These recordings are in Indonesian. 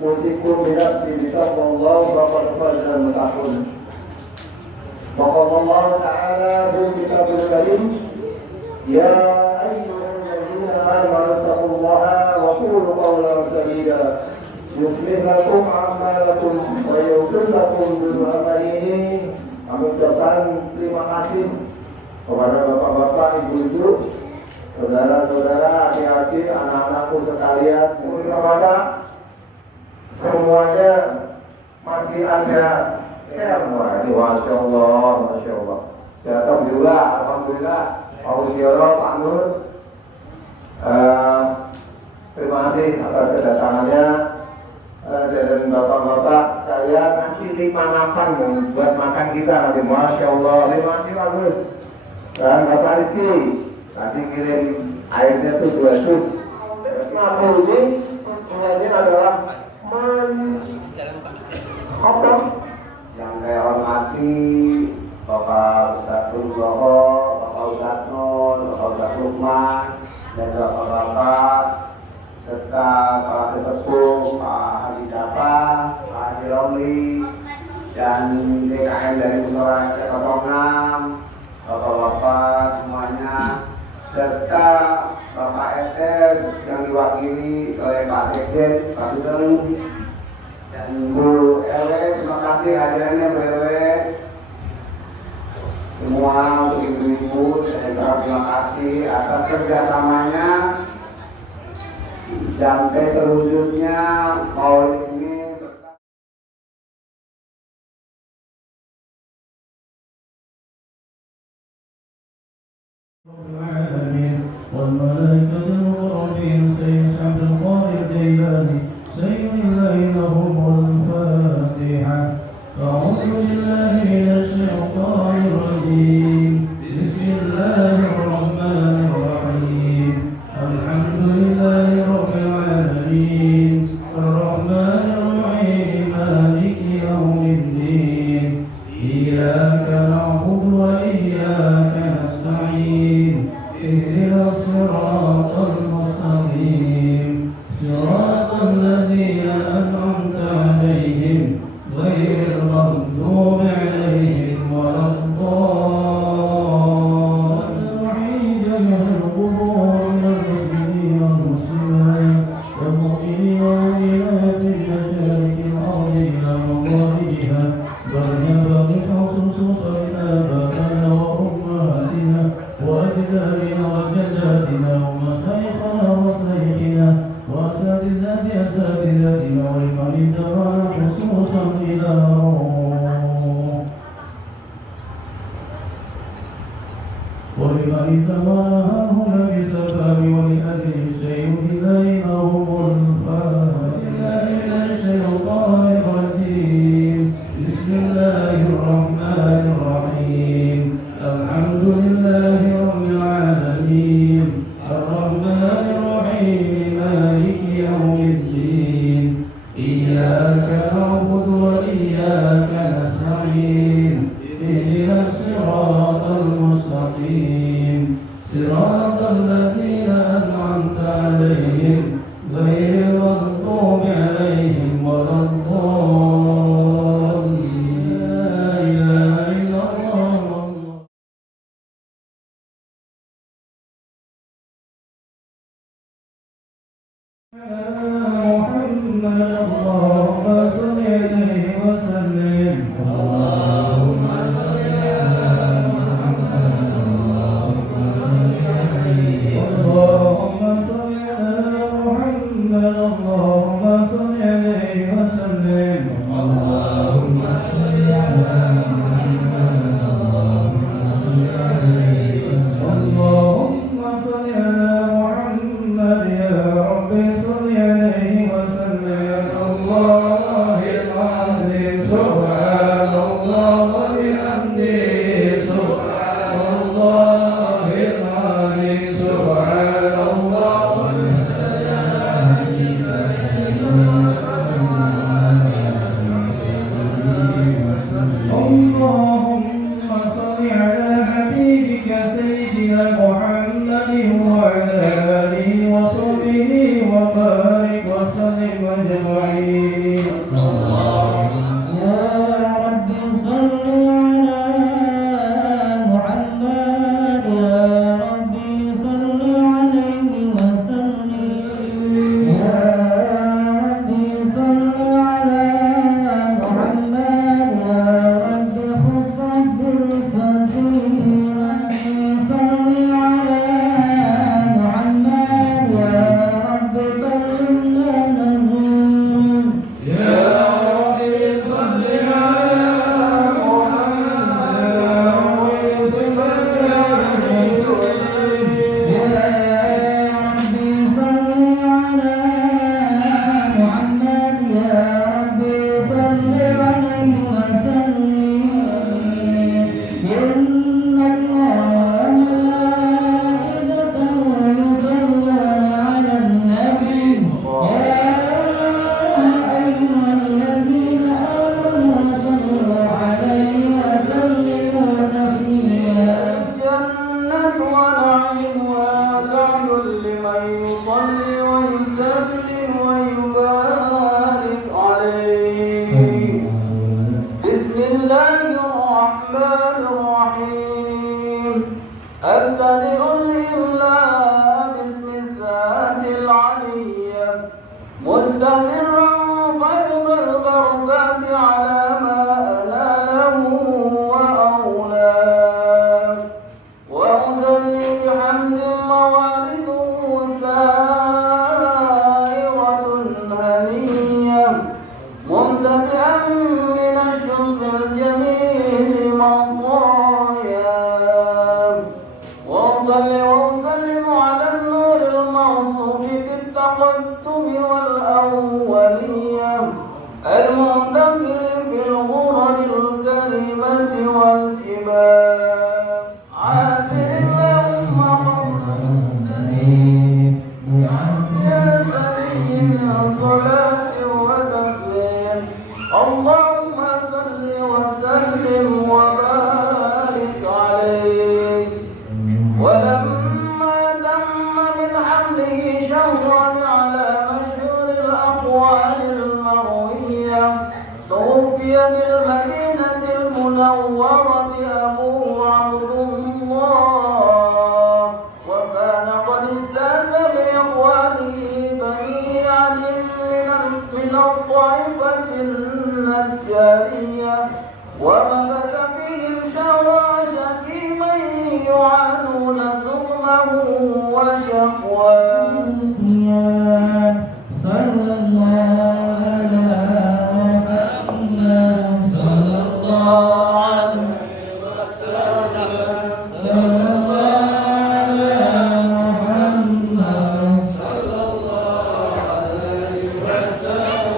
Usikum binafsi bismillah wa fadlan takun. Waqala ta'ala fi kitabil karim ya ayyuhalladzina amanu taqullaha wa qulu qawlan sadida yuslih lakum a'malakum wa yaghfir lakum dhunubakum. Kami ucapkan terima kasih kepada bapak-bapak, ibu-ibu, saudara-saudara, adik-adik, anak-anakku sekalian, murid-murid semuanya masih ada ini Masya Allah Alhamdulillah Pak Usioro, Pak Nur, terima kasih atas kedatangannya dan bapak-bapak sekalian kasih 5 nampan buat makan kita nanti. Masya Allah, terima kasih Pak Gus dan Bapak Rizky tadi kirim airnya tuh 2 dus. Nah ini tujuannya adalah yang saya hormati Bapak Ustadz Nugroho, Bapak Ustadz Nur, Bapak Ustadz Lukman, dan bapak-bapak serta Pak Sesepuh, Pak Haji Dapa, Pak Haji Romli, dan DKM dari Musyawarah RT 06, bapak-bapak semuanya, serta Bapak RT yang diwakili oleh Pak Sekjen, Pak Sugeng, dan Bu RW. Terima kasih hadirannya Bu RW semua, untuk ibu-ibu, saya terima kasih atas kerjasamanya sampai terwujudnya maulid ini. والملائكة المقربين سيد عبد القادر الجيلاني سيد الله لهم الفاتحة. أعوذ بالله من الشيطان الرجيم. بسم الله الرحمن الرحيم. الحمد لله رب العالمين الرحمن الرحيم مالك يوم الدين إياك نعبد وإياك نستعين اهدنا الصراط المستقيم صراط الذين أنعمت عليهم غير المغضوب عليهم ولا الضالين. جميع القبور من المسلمين والمسلمات والمؤمنين والمؤمنات بمشارق الأرض إلى مغاربها بل خصوص آبائنا وأمهاتنا وأجدادنا وجداتنا ومشايخنا ومشايخنا وأساتذتنا ولمن اتبعنا خصوصا إلى ولمن اتبعنا هنا بسبب ولأجل الشيء إلينا هم الفاتحة من الشيطان الرجيم. بسم الله الرحمن الرحيم. الحمد لله رب العالمين الرحمن الرحيم مالك يوم الدين إياك نعبد وإياك نستعين اهدنا الصراط المستقيم صراط الذين أنعمت عليهم غير المغضوب عليهم ولا الضالين. لا إله إلا الله. محمد اللهم صل عليه وسلم. اللهم صل على محمد اللهم صل عليه. اللهم صل على محمد اللهم صل عليه وسلم. اللهم صل على محمد اللهم صل عليه وسلم. اللهم صل على محمد يا رب صل عليه وسلم. الله العظيم سبحان الله نبيك سيدنا محمد وعلى آله وصحبه وبارك وسلم أجمعين. يا رب صل على محمد يا رب صل عليه وسلم يا رب صل على محمد يا رب خص بالفضيلة صل على محمد يا رب بلغنا النور يا رب صل على محمد صل عليه وسلم يا رب صل على محمد يا رب صل عليه وسلم إن الله وملائكته يصلون على النبي يا أيها الذين آمنوا صلوا عليه وسلموا تسليما. جنة ونعيم وسعد لمن يصلي ويسلم ويبارك عليه. بسم الله الرحمن الرحيم. أبتدئ الإملاء باسم الذات العلية مستمرا فيض البركات على ما أناله وأولاه وأذل بحمد موارده سائرة هنية ممتلئا من الشكر الجميل مطاياه وأصلي وأسلم على النور الموصوف في التقدم والأولية المنتقل في الغرر الكريمة والجبال عاتر اللهم يا سليم صلاة وتسليم اللهم صل وسلم وبارك عليه. ولما تم من حمله شهرا على مشهور الأقوال المروية توفي بالمدينة المنورة أبوه عبد الله وكان قد اجتاز بإخوانه بني عدي من الطائفة النجارية ومكث فيهم شهرا شكيما يعانون سقمه وشقواه. صلى الله على محمد صلى الله عليه وسلم صلى الله على محمد صلى الله عليه وسلم.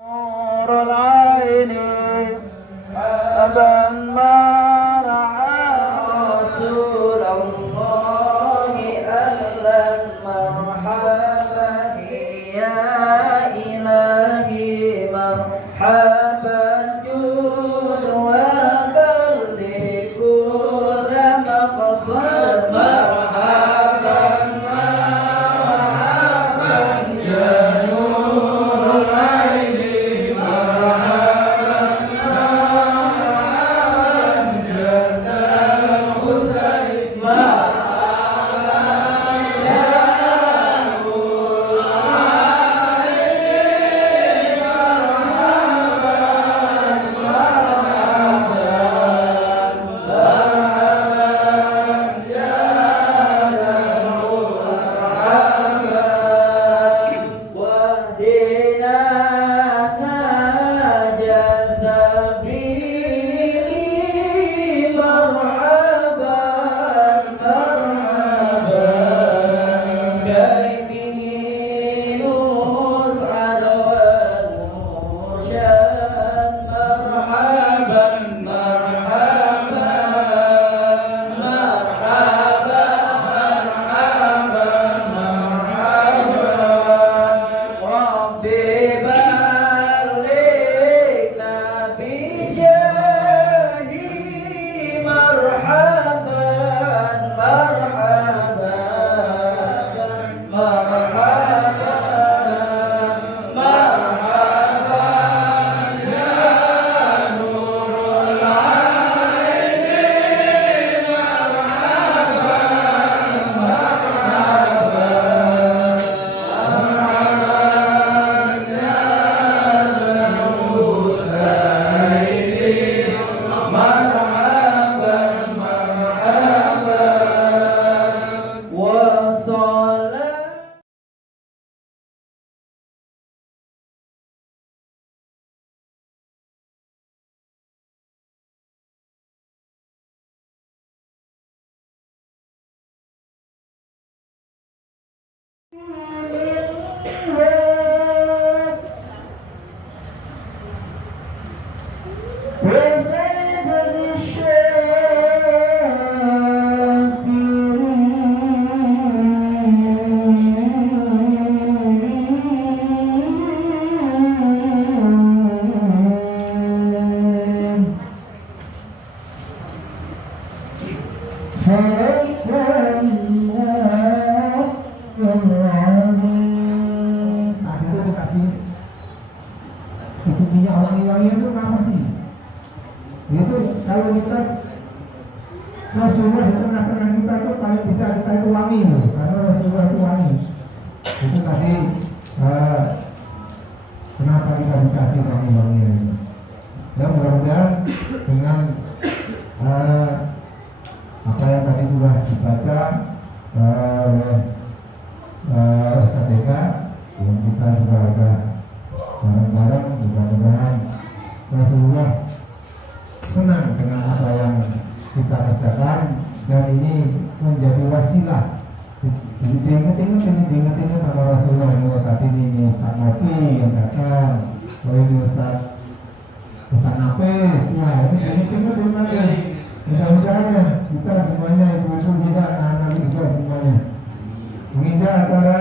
نور العين أبا ما رعى رسول الله أهلا مرحبا يا إلهي مرحبا جود وبلغ كل مقصد مرحبا مرحبا يا نور العين minyak wangi-wangi itu apa sih? Itu kalau kita Rasulullah di tengah-tengah kita itu paling tidak kita itu wangi loh, karena Rasulullah itu wangi. Itu tadi kenapa kita dikasih wangi-wangi itu? Ya mudah-mudahan dengan apa yang tadi sudah dibaca oleh SKTK yang kita juga ada bareng-bareng, mudah-mudahan Rasulullah senang dengan apa yang kita kerjakan dan ini menjadi wasilah. Diinget-inget sama Rasulullah ini tadi ini Ustaz Novi yang datang, ini Ustaz Nafis, ya ini diinget-inget. Mudah-mudahan kita semuanya ibu-ibu juga, anak-anak juga semuanya menginjak acara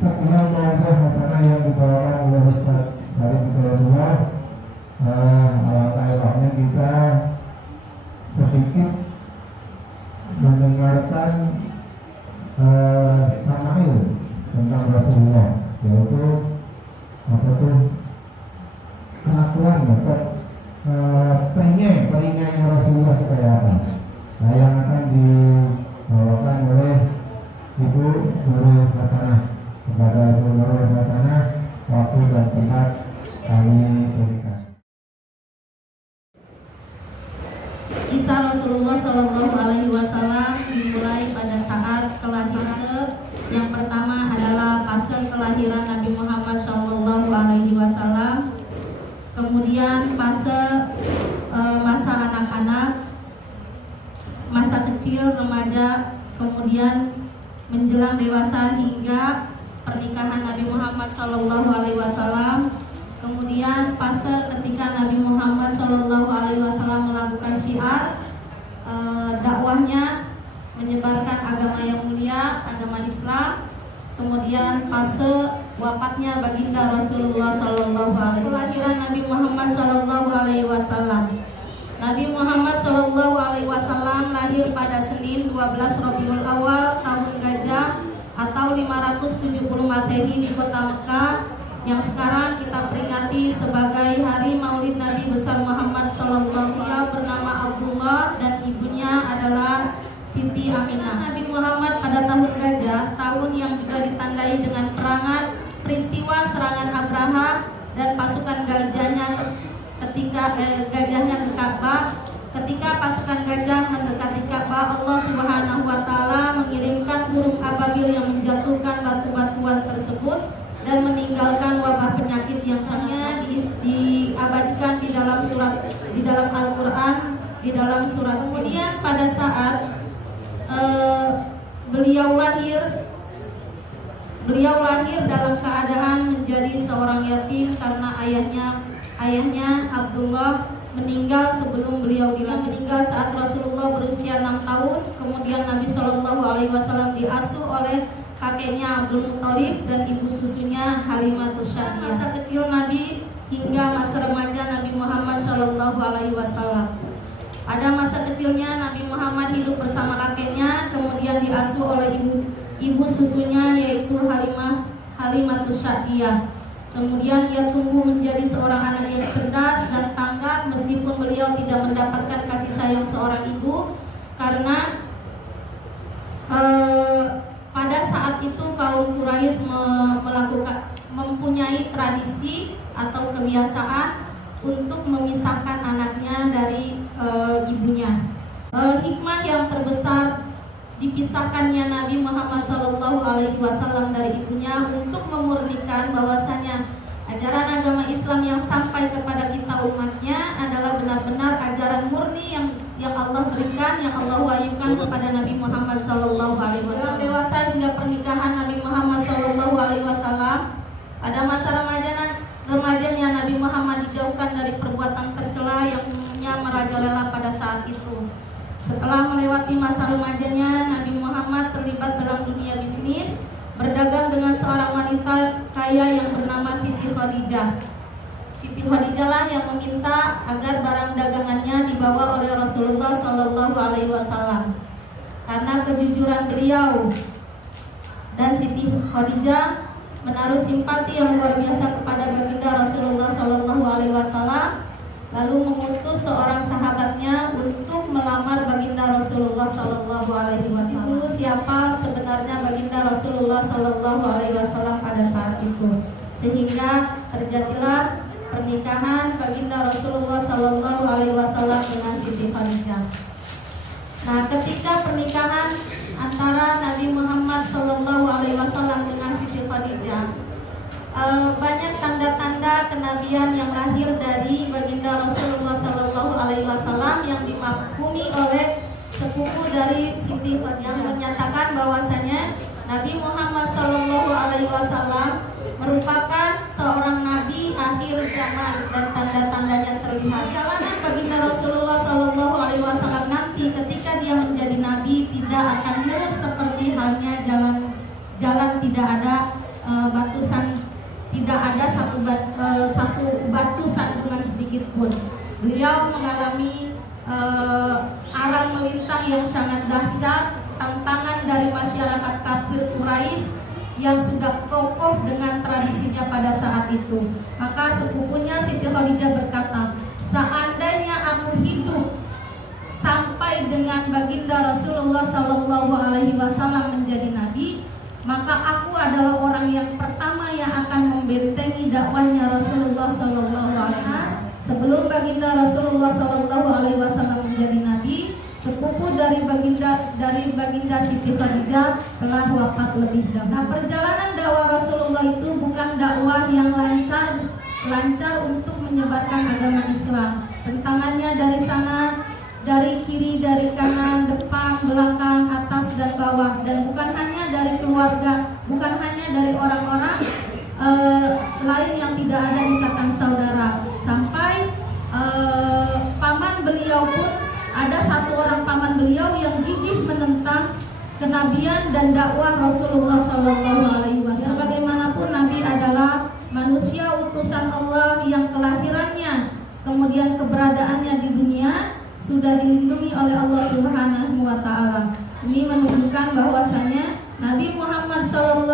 sebuah maudah hasanah yang dibawakan oleh Ustaz Syarif Hidayatullah. Alhamdulillahnya kita sedikit mendengarkan samail tentang Rasulullah, yaitu apa tuh kelakuan atau peringainya Rasulullah seperti apa. Nah, yang akan dibawakan oleh Ibu Nurul Hasanah. Kepada Ibu Nurul Hasanah, waktu dan tempat kami berikan. Kisah Rasulullah Shallallahu Alaihi Wasallam dimulai pada saat kelahiran. Yang pertama adalah fase kelahiran Nabi Muhammad Shallallahu Alaihi Wasallam. Kemudian fase masa anak-anak, masa kecil, remaja, kemudian menjelang dewasa hingga pernikahan Nabi Muhammad Shallallahu Alaihi Wasallam. kemudian fase ketika Nabi Muhammad SAW melakukan syiar dakwahnya, menyebarkan agama yang mulia, agama Islam. Kemudian fase wafatnya baginda Rasulullah SAW. Kelahiran Nabi Muhammad SAW. Nabi Muhammad SAW lahir pada Senin 12 Rabiul Awal tahun Gajah atau 570 Masehi di kota Mekah yang sekarang kita peringati sebagai hari Maulid Nabi besar Muhammad SAW. Dia bernama Abdullah dan ibunya adalah Siti Aminah. Nabi Muhammad pada tahun Gajah, tahun yang juga ditandai dengan perangan peristiwa serangan Abraha dan pasukan gajahnya gajahnya ke Ka'bah. Ketika pasukan gajah mendekati Ka'bah, Allah Subhanahu wa taala mengirimkan burung ababil yang menjatuhkan batu-batuan tersebut dan meninggalkan wabah penyakit yang sangat diabadikan di dalam Al-Qur'an, di dalam surat. Kemudian pada saat beliau lahir dalam keadaan menjadi seorang yatim karena ayahnya Abdullah meninggal sebelum beliau meninggal saat Rasulullah berusia 6 tahun. Kemudian Nabi SAW diasuh oleh kakeknya Abdul Muthalib dan ibu susunya Halimatus Sa'diyah. Masa kecil Nabi hingga masa remaja Nabi Muhammad SAW. Pada masa kecilnya Nabi Muhammad hidup bersama kakeknya, kemudian diasuh oleh ibu susunya yaitu Halimatus Sa'diyah. Kemudian ia tumbuh menjadi seorang anak yang cerdas dan tanggap meskipun beliau tidak mendapatkan kasih sayang seorang ibu karena pada saat itu kaum Quraisy mempunyai tradisi atau kebiasaan untuk memisahkan anaknya dari ibunya. Hikmah yang terbesar dipisahkannya Nabi Muhammad SAW dari ibunya untuk memurnikan bahwasanya ajaran agama Islam yang sampai kepada kita umatnya adalah benar-benar ajaran murni yang Allah berikan, yang Allah wahyukan kepada Nabi Muhammad SAW. Dewasa hingga pernikahan Nabi Muhammad SAW, pada masa remajanya Nabi Muhammad dijauhkan dari perbuatan tercela yang merajalela pada saat itu. Setelah melewati masa remajanya, Nabi Muhammad terlibat dalam dunia bisnis, berdagang dengan seorang wanita kaya yang bernama Siti Khadijah. Siti Khadijah lah yang meminta agar barang dagangannya dibawa oleh Rasulullah SAW. Karena kejujuran beliau dan Siti Khadijah menaruh simpati yang luar biasa kepada baginda Rasulullah SAW, lalu mengutus seorang sahabatnya untuk melamar baginda Rasulullah SAW. Itu siapa sebenarnya baginda Rasulullah SAW pada saat itu, sehingga terjadilah pernikahan baginda Rasulullah SAW dengan Siti Khadijah. Nah, ketika pernikahan antara Nabi Muhammad SAW dengan Siti Khadijah, banyak tanda-tanda kenabian yang lahir dari baginda Rasulullah SAW yang dimaklumi oleh sepupu dari Siti Khadijah, yang menyatakan bahwasanya Nabi Muhammad SAW merupakan seorang nabi akhir zaman dan tanda-tandanya terlihat. Jalanan baginda Rasulullah SAW nanti ketika dia menjadi nabi tidak akan lurus seperti halnya jalan tidak ada batusan. Tidak ada satu batu sandungan sedikit pun. Beliau mengalami arang melintang yang sangat dahsyat, tantangan dari masyarakat kafir Quraisy yang sudah kokoh dengan tradisinya pada saat itu. Maka sepupunya Siti Khadijah berkata, seandainya aku hidup sampai dengan baginda Rasulullah SAW menjadi nabi, maka aku adalah orang yang pertama yang akan membentengi dakwahnya Rasulullah SAW. Sebelum baginda Rasulullah SAW menjadi nabi, sepupu dari baginda Siti Khadijah telah wafat lebih dahulu. Nah, perjalanan dakwah Rasulullah itu bukan dakwah yang lancar untuk menyebarkan agama Islam. Tentangannya dari sana, dari kiri, dari kanan, depan, belakang, atas dan bawah, dan bukan hanya dari keluarga, bukan hanya dari orang-orang lain yang tidak ada ikatan beliau yang gigih menentang kenabian dan dakwah Rasulullah SAW. Bagaimanapun Nabi adalah manusia utusan Allah yang kelahirannya kemudian keberadaannya di dunia sudah dilindungi oleh Allah Subhanahu wa taala. Ini menunjukkan bahwasanya Nabi Muhammad SAW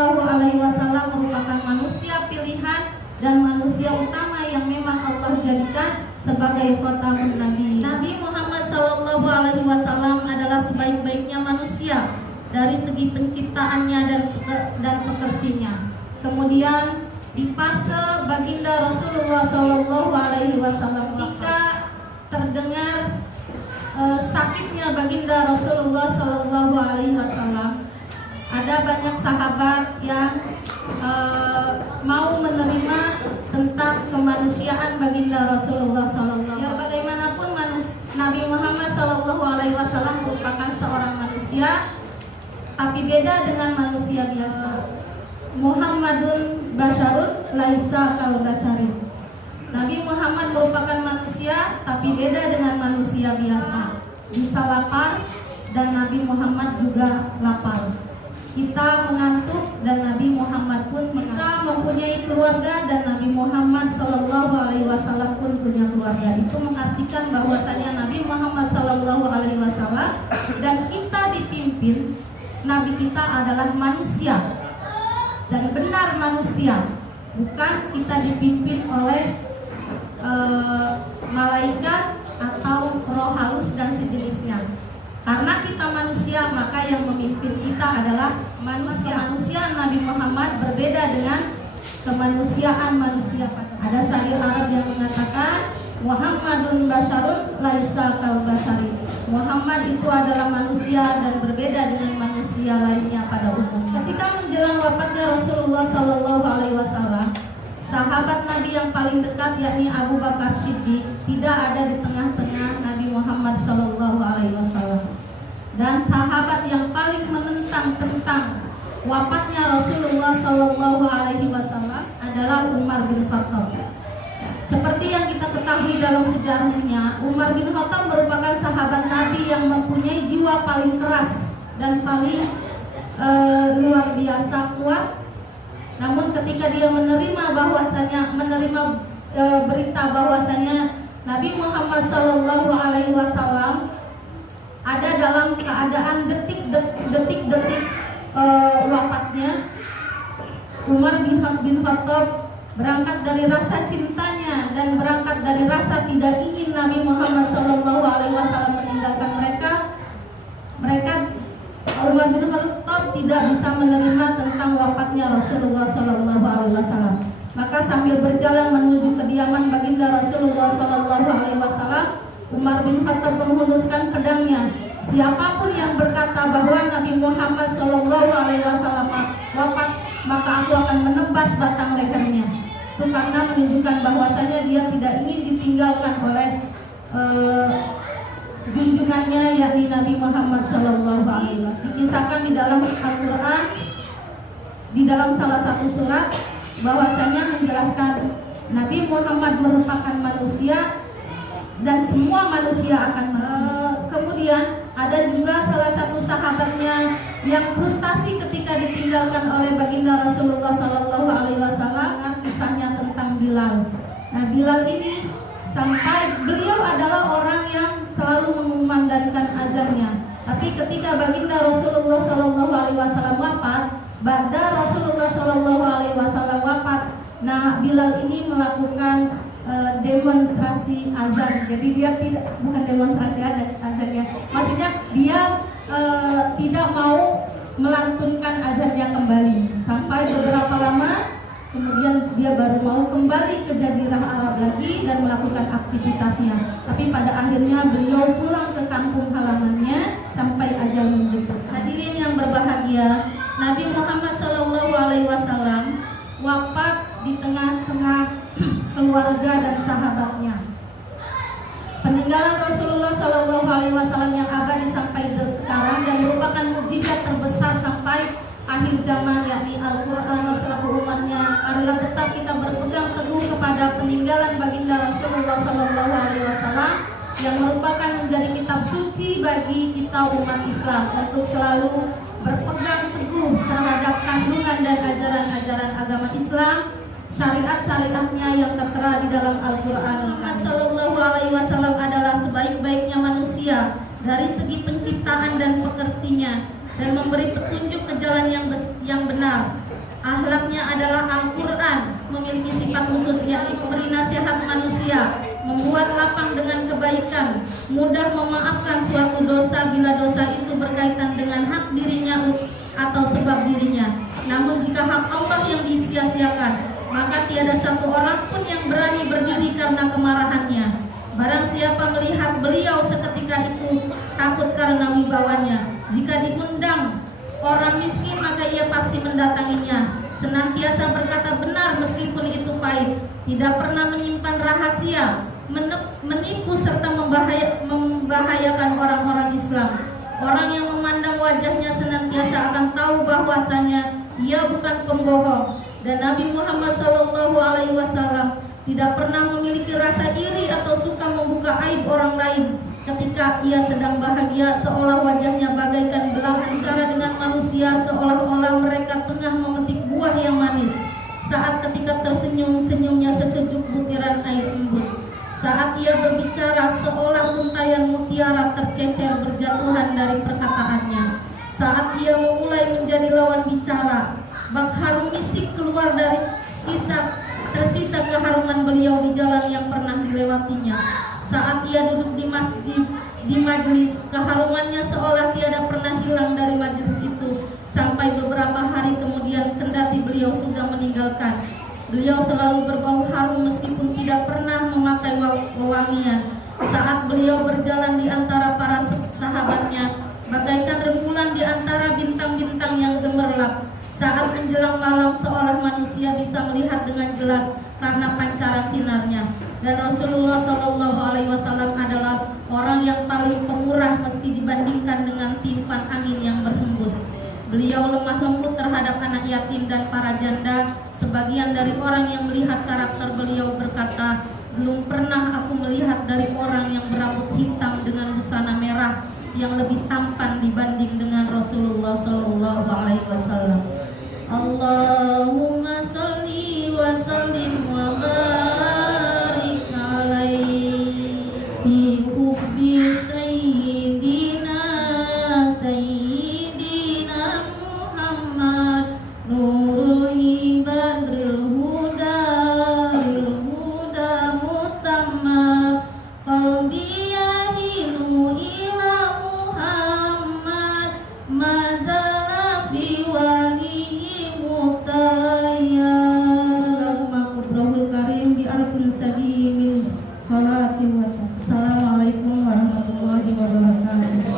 merupakan manusia pilihan dan manusia utama yang memang Allah jadikan sebagai khatamun nabi. Nabi Muhammad SAW adalah sebaik-baiknya manusia dari segi penciptaannya dan pekertinya. Kemudian di fase baginda Rasulullah SAW, ketika terdengar sakitnya baginda Rasulullah SAW, ada banyak sahabat yang mau menerima tentang kemanusiaan baginda Rasulullah SAW. Ya, bagaimanapun Nabi Muhammad SAW merupakan seorang manusia, tapi beda dengan manusia biasa. Muhammadun basyarun laisa kal basyari. Nabi Muhammad merupakan manusia, tapi beda dengan manusia biasa. Bisa lapar dan Nabi Muhammad juga lapar. Kita mengantuk dan Nabi Muhammad pun mengantuk. Kita mempunyai keluarga dan Nabi Muhammad SAW pun punya keluarga. Itu mengartikan bahwasanya Nabi Muhammad SAW dan kita dipimpin, Nabi kita adalah manusia dan benar manusia, bukan kita dipimpin oleh malaikat atau roh halus dan sejenisnya. Karena kita manusia, maka yang memimpin kita adalah manusia. Manusia Nabi Muhammad berbeda dengan kemanusiaan manusia. Ada syair Arab yang mengatakan Muhammadun basyarun laisa kal basyari. Muhammad itu adalah manusia dan berbeda dengan manusia lainnya pada umumnya. Ketika menjelang wafatnya Rasulullah SAW, sahabat Nabi yang paling dekat yakni Abu Bakar Siddiq tidak ada di tengah-tengah Nabi Muhammad SAW. Dan sahabat yang paling menentang tentang wafatnya Rasulullah SAW adalah Umar bin Khattab. Seperti yang kita ketahui dalam sejarahnya, Umar bin Khattab merupakan sahabat Nabi yang mempunyai jiwa paling keras dan paling luar biasa kuat. Namun ketika dia menerima berita bahwasanya Nabi Muhammad SAW ada dalam keadaan detik-detik wafatnya, Umar bin Khattab berangkat dari rasa cintanya dan berangkat dari rasa tidak ingin Nabi Muhammad SAW meninggalkan mereka. Umar bin Khattab tidak bisa menerima tentang wafatnya Rasulullah SAW. Maka sambil berjalan menuju kediaman baginda Rasulullah SAW, Umar bin Khattab menghunuskan pedangnya. Siapapun yang berkata bahwa Nabi Muhammad SAW wafat, maka aku akan menebas batang lehernya. Itu karena menunjukkan bahwasanya dia tidak ingin ditinggalkan oleh junjungannya yakni Nabi Muhammad SAW. Dikisahkan di dalam Al-Quran, di dalam salah satu surat, bahwasanya menjelaskan Nabi Muhammad merupakan manusia dan semua manusia akan kemudian ada juga salah satu sahabatnya yang frustasi ketika ditinggalkan oleh baginda Rasulullah SAW. Kisahnya tentang Bilal. Nah, Bilal ini sampai beliau adalah orang yang selalu mengumandangkan azannya. Tapi ketika baginda Rasulullah SAW wafat, pada Rasulullah SAW wafat, nah Bilal ini melakukan demonstrasi azan. Jadi dia bukan demonstrasi azannya, maksudnya dia tidak mau melantunkan azannya kembali sampai beberapa lama. Kemudian dia baru mau kembali ke Jazirah Arab lagi dan melakukan aktivitasnya. Tapi pada akhirnya beliau pulang ke kampung halamannya sampai ajal menjemput. Hadirin yang berbahagia, Nabi Muhammad SAW wafat di tengah-tengah keluarga dan sahabatnya. Peninggalan Rasulullah SAW yang abadi sampai sekarang dan merupakan mukjizat terbesar sampai akhir zaman yakni Al-Quran selaku umatnya. Marilah tetap kita berpegang teguh kepada peninggalan baginda Rasulullah SAW yang merupakan menjadi kitab suci bagi kita umat Islam untuk selalu berpegang teguh terhadap kandungan dan ajaran-ajaran agama Islam, syariat-syariatnya yang tertera di dalam Al-Quran. Muhammad Sallallahu Alaihi Wasallam adalah sebaik-baiknya manusia dari segi penciptaan dan pekertinya, dan memberi petunjuk ke jalan yang benar. Akhlaknya adalah Al-Quran, memiliki sifat khusus yakni memberi nasihat manusia, membuat lapang dengan kebaikan, mudah memaafkan suatu dosa bila dosa itu berkaitan dengan hak dirinya atau sebab dirinya. Namun jika hak Allah yang disia-siakan, maka tiada satu orang pun yang berani berdiri karena kemarahannya. Barang siapa melihat beliau seketika itu takut karena wibawanya. Jika diundang orang miskin maka ia pasti mendatanginya. Senantiasa berkata benar meskipun itu pahit, tidak pernah menyimpan rahasia, menipu serta membahayakan orang-orang Islam. Orang yang memandang wajahnya senantiasa akan tahu bahwasanya ia bukan pembohong. Dan Nabi Muhammad SAW tidak pernah memiliki rasa iri atau suka membuka aib orang lain. Ketika ia sedang bahagia, seolah wajahnya bagaikan belahan cara dengan manusia, seolah-olah mereka tengah memetik buah yang manis. Saat ketika tersenyum, senyumnya sesejuk butiran air embun. Saat ia berbicara, seolah untayan mutiara tercecer berjatuhan dari perkataannya. Saat ia memulai menjadi lawan bicara, bak harum misik keluar dari tersisa keharuman beliau di jalan yang pernah dilewatinya. Saat ia duduk di majelis, keharumannya seolah tiada pernah hilang dari majelis itu sampai beberapa hari kemudian kendati beliau sudah meninggalkan. Beliau selalu berbau harum meskipun tidak pernah memakai wewangian. Saat beliau berjalan di antara para sahabatnya, bagaikan rembulan di antara bintang-bintang yang gemerlap. Saat menjelang malam seolah manusia bisa melihat dengan jelas karena pancaran sinarnya. Dan Rasulullah SAW adalah orang yang paling pemurah meski dibandingkan dengan tiupan angin yang berhembus. Beliau lemah lembut terhadap anak yatim dan para janda. Sebagian dari orang yang melihat karakter beliau berkata, belum pernah aku melihat dari orang yang berambut hitam dengan busana merah yang lebih tampan dibanding dengan Rasulullah SAW. Allahumma sholli wa sallim wa barik alaihi bi hubbi sayyidina Muhammad nurul badrul huda mutamma qalbi yahinu ila Muhammad mazala fi wali Assalamualaikum warahmatullahi wabarakatuh.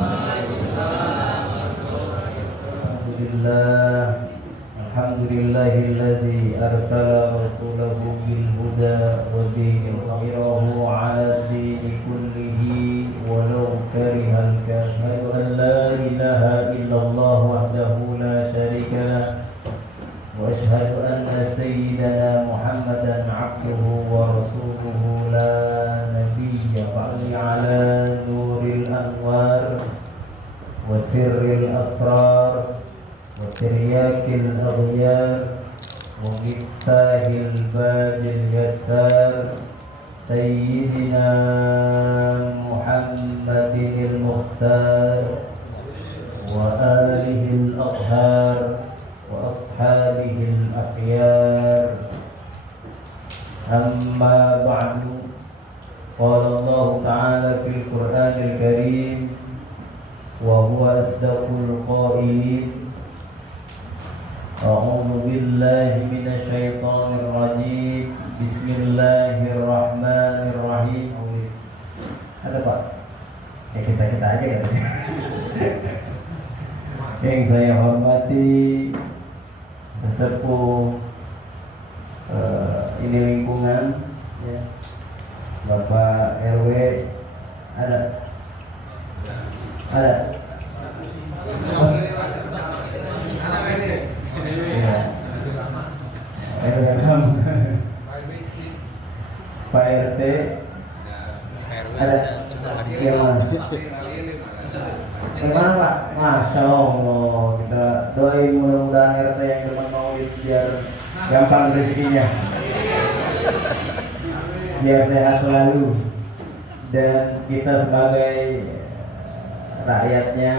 Alhamdulillahilladzi arsala rasulahu bil huda wa dinil khayrahu ala dini kullihi walau karihal kafirun. An la ilaha illallah wahdahu la syarika lah wa ashhadu anna sayyidana Muhammadan abduhu wa rasuluhu la nabiyya ba'di ala nuril anwar wa sirril asrar wa tiryakil aghyar wa miftahil badil yassar sayyidina Muhammadinil mukhtar wa alihil athhar وأصحابه الأخيار أما بعد قال الله تعالى في القرآن الكريم وهو أصدق القائلين أعوذ بالله من الشيطان الرجيم بسم الله الرحمن الرحيم. Ada Pak? Ya kita aja katanya. Yang saya hormati sesepuh ini lingkungan ya, Bapak RW ada ya. RW Pak RT ada doain mudah-mudahan RT yang demen maulid biar gampang rezekinya, biar sehat selalu, dan kita sebagai rakyatnya,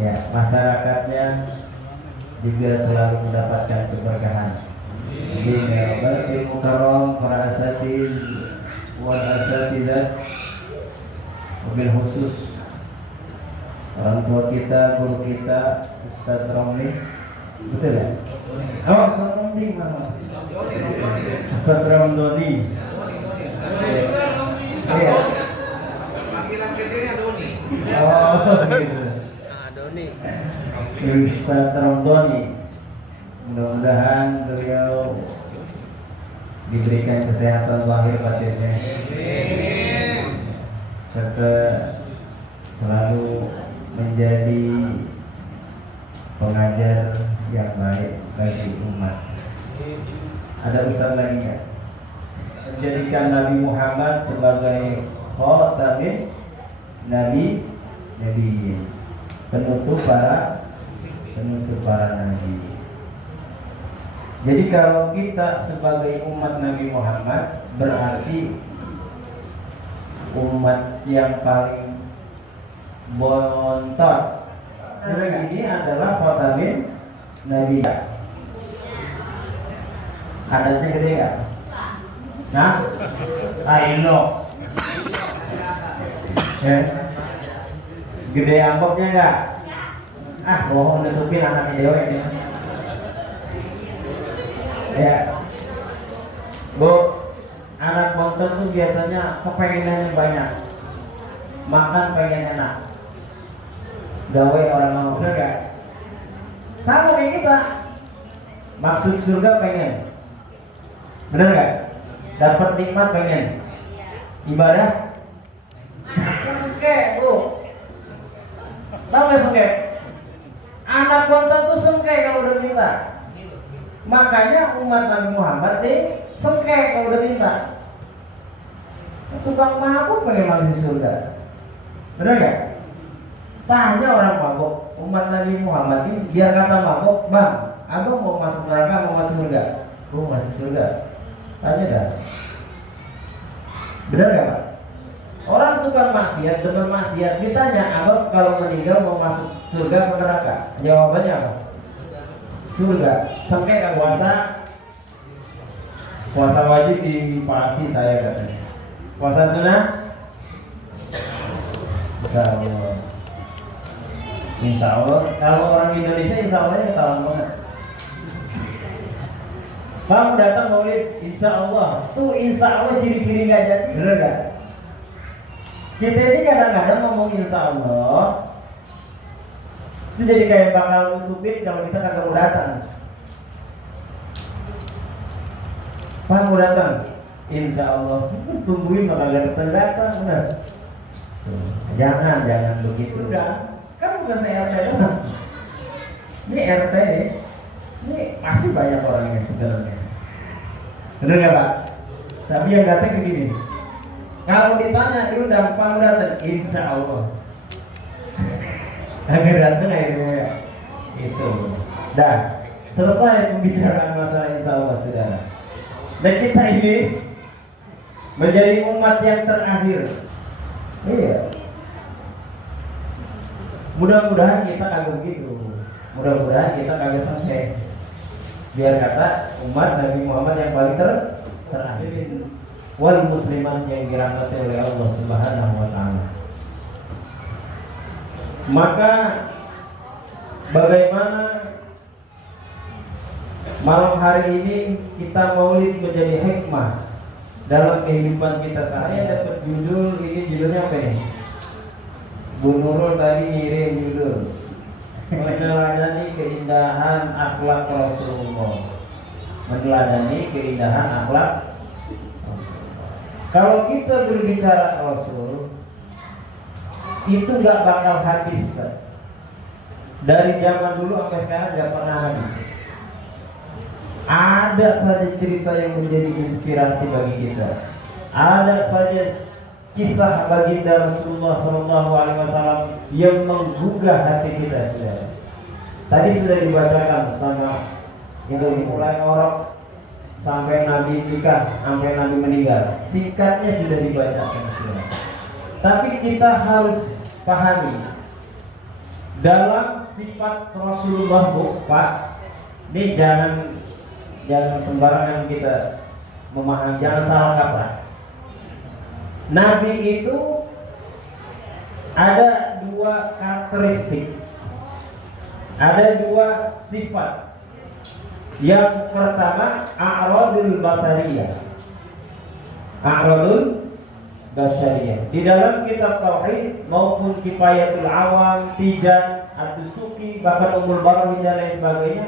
ya masyarakatnya juga selalu mendapatkan keberkahan. Amin ya rabbal mukarram, para asatiz wal asatizat, mobil khusus orang tua kita, guru kita, Ustaz Romli, betul ya? Oh, Ustaz Romli mana? Ustaz Romli. Iya. Panggilan kecilnya Doni. Oh, gitu. Doni. Ustaz Romli. Mudah-mudahan beliau diberikan kesehatan lahir batinnya, serta selalu menjadi pengajar yang baik bagi umat. Ada usaha lagi nggak? Menjadikan Nabi Muhammad sebagai khatamin Nabi, penutup para nabi. Jadi kalau kita sebagai umat Nabi Muhammad berarti umat yang paling bontot. Ini adalah khatamin Nabi. Adatnya gede nggak? Nah, ayo. Ya. Gede amplopnya nggak? Ah, bohong, nutupin anak dewa ini. Ya, Bu, anak bontot tuh biasanya kepengenannya banyak, makan pengen enak, gawe orang mau, bener gak? Sama kayak kita, maksud surga pengen, bener gak? Dapat nikmat pengen, ibadah, sengke, Bu, tau gak sengke? Anak bontot tuh sengke kalau udah minta. Makanya umat Nabi Muhammad nih sengke kalau udah minta. Tukang mabuk pengen masuk surga, benar gak? Tanya orang mabuk, umat Nabi Muhammad ini biar kata mabuk, bang, abang mau masuk neraka mau masuk surga? Mau masuk surga. Tanya dah. Benar gak Pak? Orang tukang maksiat, demen maksiat, ditanya abang kalau meninggal mau masuk surga atau neraka? Jawabannya apa? Surga. Sampai kan puasa wajib di pasti saya katanya. Puasa sunnah Insya Allah. Kalau orang Indonesia Insya Allahnya ketahuan banget. Kamu datang maulid Insya Allah. Tuh Insya Allah ciri-ciri gak jadi. Bener gak? Kita ini kadang-kadang ngomong Insya Allah itu jadi kayak bakal nutupin kalau kita kagak mau datang. Pak mau datang, Insya Allah tungguin bakal datang, benar. Jangan begitu. Udah, kan bukan saya RT doang. Ini RT, ini masih banyak orangnya sebenarnya. Benar nggak Pak? Tapi yang datang begini. Kalau ditanya diundang, Pak mau datang, Insya Allah. Agar datang ya itu. Dah selesai pembicaraan masalah Insya Allah saudara. Dan kita ini menjadi umat yang terakhir. Iya. Mudah-mudahan kita kagak begitu. Mudah-mudahan kita kagak sampai. Biar kata umat Nabi Muhammad yang paling terakhir. Wal musliman yang dirahmati oleh Allah Subhanahu wa taala. Maka bagaimana malam hari ini kita maulid menjadi hikmah dalam kehidupan kita. Saya dapat judul ini, judulnya apa nih? Bu Nurul tadi ngirim judul meneladani keindahan akhlak Rasulullah. Meneladani keindahan akhlak. Kalau kita berbicara Rasul itu nggak bakal habis, Pak. Dari zaman dulu sampai sekarang nggak pernah habis. Ada saja cerita yang menjadi inspirasi bagi kita. Ada saja kisah baginda Rasulullah SAW yang menggugah hati kita. Tadi sudah dibacakan sama itu mulai orang sampai Nabi nikah, sampai Nabi meninggal. Singkatnya sudah dibacakan sudah. Tapi kita harus pahami dalam sifat Rasulullah, Pak. Ini jangan sembarangan kita memahami, jangan salah kaprah. Nabi itu ada dua karakteristik, ada dua sifat. Yang pertama a'radul basariyah. A'radul basariyah. Di dalam kitab tauhid maupun kifayatul awam, tijan, ad-dusuki, bahkan umul barawi dan lain sebagainya,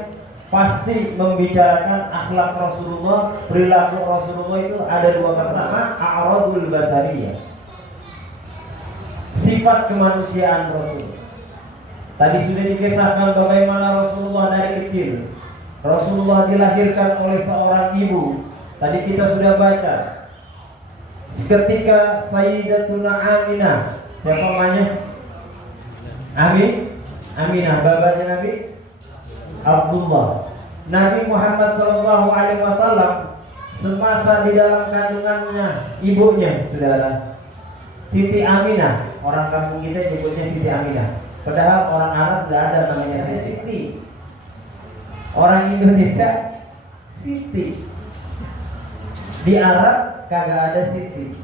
pasti membicarakan akhlak Rasulullah, perilaku Rasulullah itu ada dua. Pertama a'radul basariyah, sifat kemanusiaan Rasul. Tadi sudah dikisahkan bagaimana Rasulullah dari kecil. Rasulullah dilahirkan oleh seorang ibu. Tadi kita sudah baca. Ketika Sayyidatuna Aminah, siapa namanya? Aminah, babanya Nabi Abdullah. Nabi Muhammad SAW semasa di dalam kandungannya ibunya, saudara, Siti Aminah. Orang kampung kita nyebutnya Siti Aminah. Padahal orang Arab nggak ada namanya Siti. Orang Indonesia Siti. Di Arab kagak ada Siti.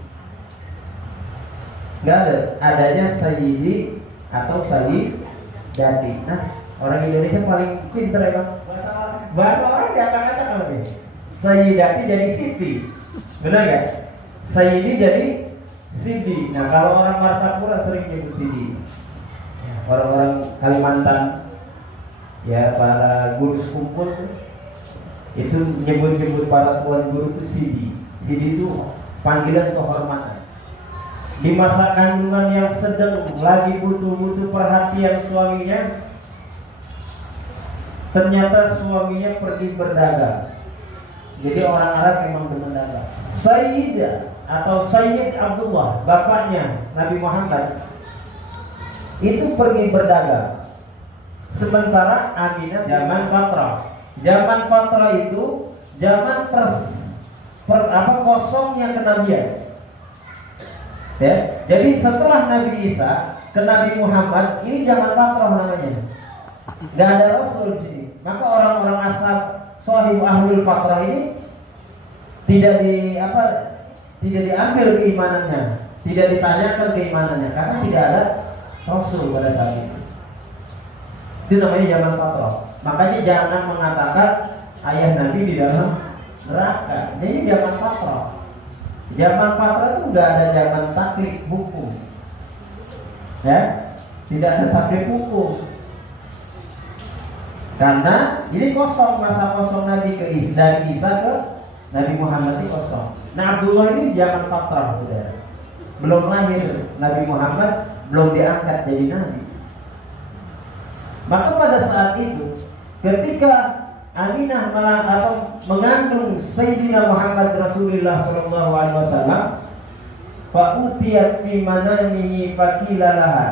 Nggak ada. Adanya Sayyidi atau Sayyidati. Nah, orang Indonesia paling pintar ya, Bang. Bahasa orang diangkat-angkat apa nih? Sayyidati jadi Siti. Benar nggak? Sayyidi jadi Sidi. Nah, kalau orang Martapura sering nyebut Sidi. Orang-orang Kalimantan, ya, para guru sekumpul itu nyebut-nyebut para tuan guru itu Sidi. Sidi itu panggilan kehormatan. Di masa kandungan yang sedang lagi butuh perhatian suaminya, ternyata suaminya pergi berdagang. Jadi orang Arab memang demen dagang. Sayyidah atau Sayyid Abdullah, bapaknya Nabi Muhammad, itu pergi berdagang. Sementara Aminah zaman fatrah. Zaman fatrah itu zaman kosongnya kenabian. Ya, jadi setelah Nabi Isa ke Nabi Muhammad, ini zaman fatrah namanya. Gak ada Rasul di sini. Maka orang-orang ashab Shahih ahlul fatrah ini tidak diambil keimanannya, tidak ditanyakan keimanannya, karena tidak ada Rasul pada saat itu. Itu namanya zaman fatrah. Makanya jangan mengatakan ayah Nabi di dalam neraka. Ini zaman fatrah. Zaman fatrah itu nggak ada zaman taklif hukum, ya, tidak ada taklif hukum. Karena ini kosong, masa kosong Nabi dari Isa ke Nabi Muhammad ini kosong. Nah, Abdullah ini zaman fatrah, saudara. Belum lahir Nabi Muhammad, belum diangkat jadi nabi. Maka pada saat itu, ketika Aminah mengandung Sayyidina Muhammad Rasulullah SAW, fa'utiyat fi manamihi faqila laha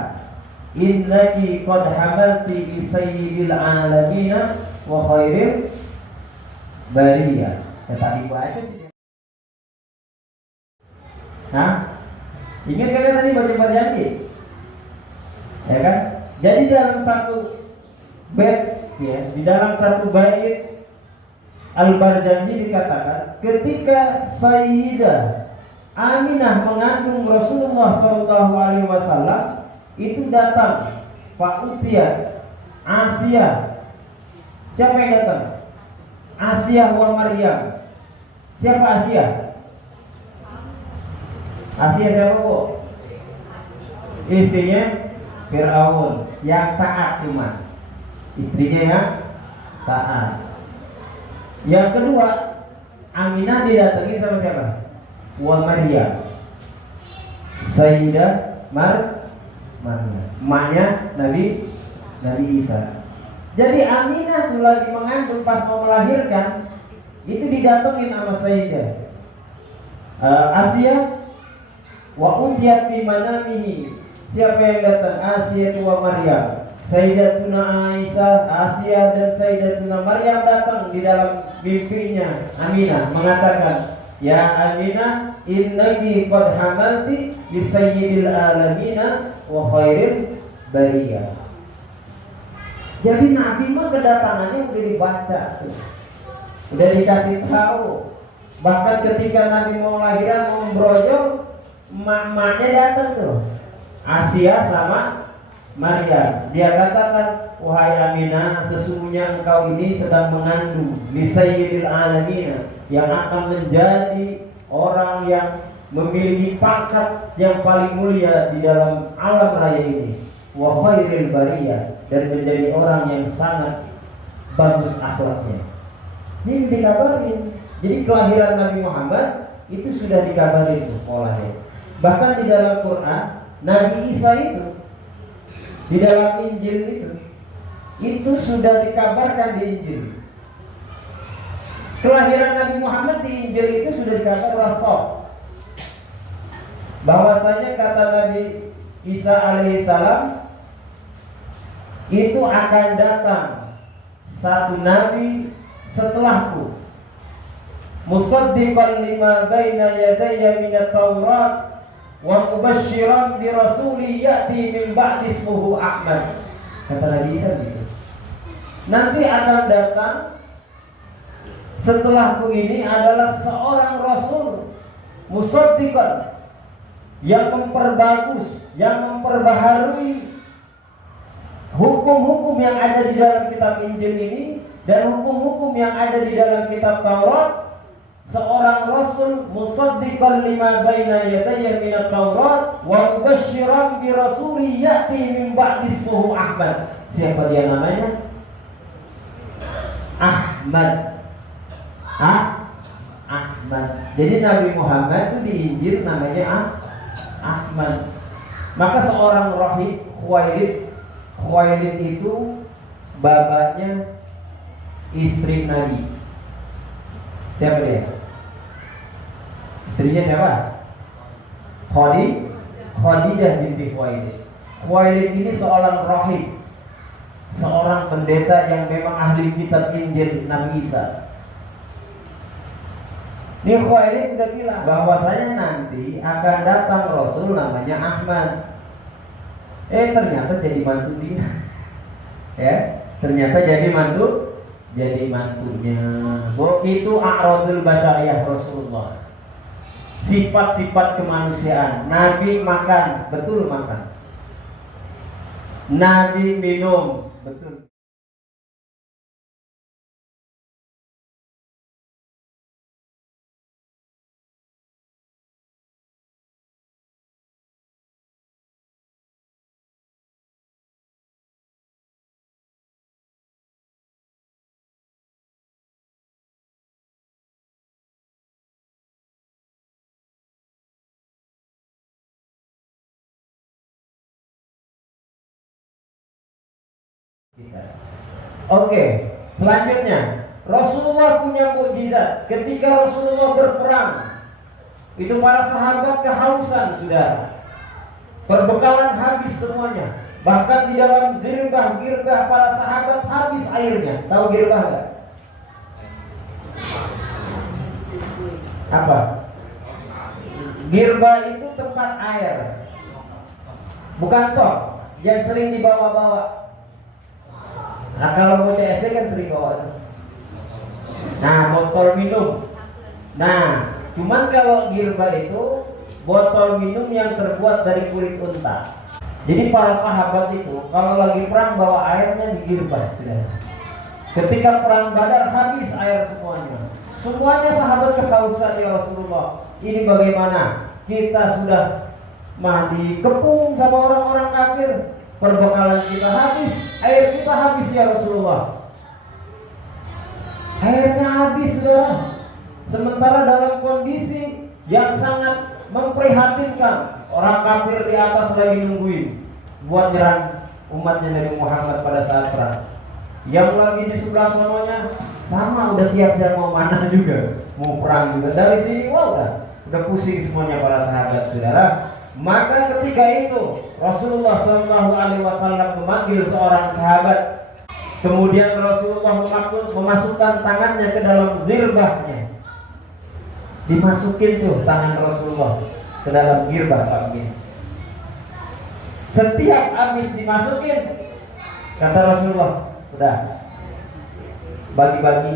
innaki qad hamalti bi sayyidil alamin wa khairil bariyah. Tadi baca sih. Nah, ingat kan tadi baca-baca ini? Ya kan? Jadi dalam satu bait, ya, di dalam satu bait Al-Barjanji dikatakan ketika Sayyidah Aminah mengandung Rasulullah SAW, itu datang Fa'utiyah Asiyah. Siapa yang datang? Asiyah wa Maryam. Siapa Asiyah? Asiyah siapa kok? Istrinya Fir'aun yang taat, cuma istrinya yang taat. Yang kedua, Aminah didatangi sama siapa? Wa Maryam, Sayyidah Maryam, emaknya Nabi Isa. Jadi Aminah tuh lagi mengandung, pas mau melahirkan, itu didatengin sama Sayyidah Asiyah. Wa utiyat fi manamihi. Siapa yang datang? Asiyah wa Maryam. Sayyidatuna Aisyah, Asia dan Sayyidatuna Maryam datang di dalam mimpinya. Aminah mengatakan, "Ya Aminah, innaki qad hamalti li sayyidil alamina wa khairil bariyah." Jadi Nabi mah kedatangannya udah dibaca tuh. Udah dikasih tahu. Bahkan ketika Nabi mau lahiran, mau brojol, emak-emaknya datang tuh, Asia sama Maryam. Dia katakan, "Wahai Aminah, sesungguhnya engkau ini sedang mengandung li sayyidil alamina, yang akan menjadi orang yang memiliki pangkat yang paling mulia di dalam alam raya ini, wa khairil bariyah, dan menjadi orang yang sangat bagus akhlaknya." Ini dikabarin. Jadi kelahiran Nabi Muhammad itu sudah dikabarin polanya. Bahkan di dalam Quran, Nabi Isa itu di dalam Injil itu sudah dikabarkan di Injil. Kelahiran Nabi Muhammad di Injil itu sudah dikabarkan Rasul. Bahwasanya kata Nabi Isa alaihissalam, itu akan datang satu nabi setelahku, musaddiqan lima baina yadayya minat Taurat wa mubasysyiran bi rasuli ya'ti min ba'di ismuhu Ahmad. Kata Nabi Isa gitu. Nanti akan datang setelahku ini adalah seorang rasul, musaddiqan, yang memperbagus, yang memperbaharui hukum-hukum yang ada di dalam kitab Injil ini dan hukum-hukum yang ada di dalam kitab Taurat. Seorang rasul musaddiqan lima baina yadayya minat Taurat wa mubasysyiran bi rasuli ya'ti min ba'di ismuhu Ahmad. Siapa dia namanya? Ahmad. Ahmad. Jadi Nabi Muhammad itu di Injil namanya Ahmad. Maka seorang rahib Khuwailid itu babanya istri Nabi. Siapa dia? Istrinya siapa? Khadijah binti Khuwailid. Khuwailid ini seorang rahib, seorang pendeta yang memang ahli kitab Injil Nabi Isa. Ini Khuwailid sudah bilang bahwasanya nanti akan datang Rasul namanya Ahmad. Ternyata jadi mantu dia. Ya, ternyata jadi mantunya. Itu a'radul basyariyah Rasulullah. Sifat-sifat kemanusiaan. Nabi makan, betul makan. Nabi minum, betul. Oke, selanjutnya Rasulullah punya mukjizat. Ketika Rasulullah berperang, itu para sahabat kehausan, saudara. Perbekalan habis semuanya. Bahkan di dalam girbah para sahabat habis airnya. Tahu girbah enggak? Apa? Girbah itu tempat air, bukan toh yang sering dibawa-bawa. Nah kalau bocah SD kan sering bawa. Nah botol minum. Nah cuman kalau girbah itu botol minum yang terbuat dari kulit unta. Jadi para sahabat itu kalau lagi perang bawa airnya di girbah. Ketika perang Badar habis air semuanya. Semuanya sahabat kehausan, ya Rasulullah. Ini bagaimana? Kita sudah mandi kepung sama orang-orang kafir. Perbekalan kita habis, air kita habis, ya Rasulullah. Airnya habis, saudara. Sementara dalam kondisi yang sangat memprihatinkan, orang kafir di atas lagi nungguin buat nyerang umatnya Nabi Muhammad pada saat perang. Yang lagi di sebelah sononya sama udah siap-siap mau mana juga, mau perang juga. Dari sini wah udah pusing semuanya para sahabat, saudara. Maka ketika itu Rasulullah Shallallahu Alaihi Wasallam memanggil seorang sahabat. Kemudian Rasulullah memasukkan tangannya ke dalam zirbahnya. Dimasukin tuh tangan Rasulullah ke dalam girbah begini. Setiap habis dimasukin, kata Rasulullah, udah bagi-bagi.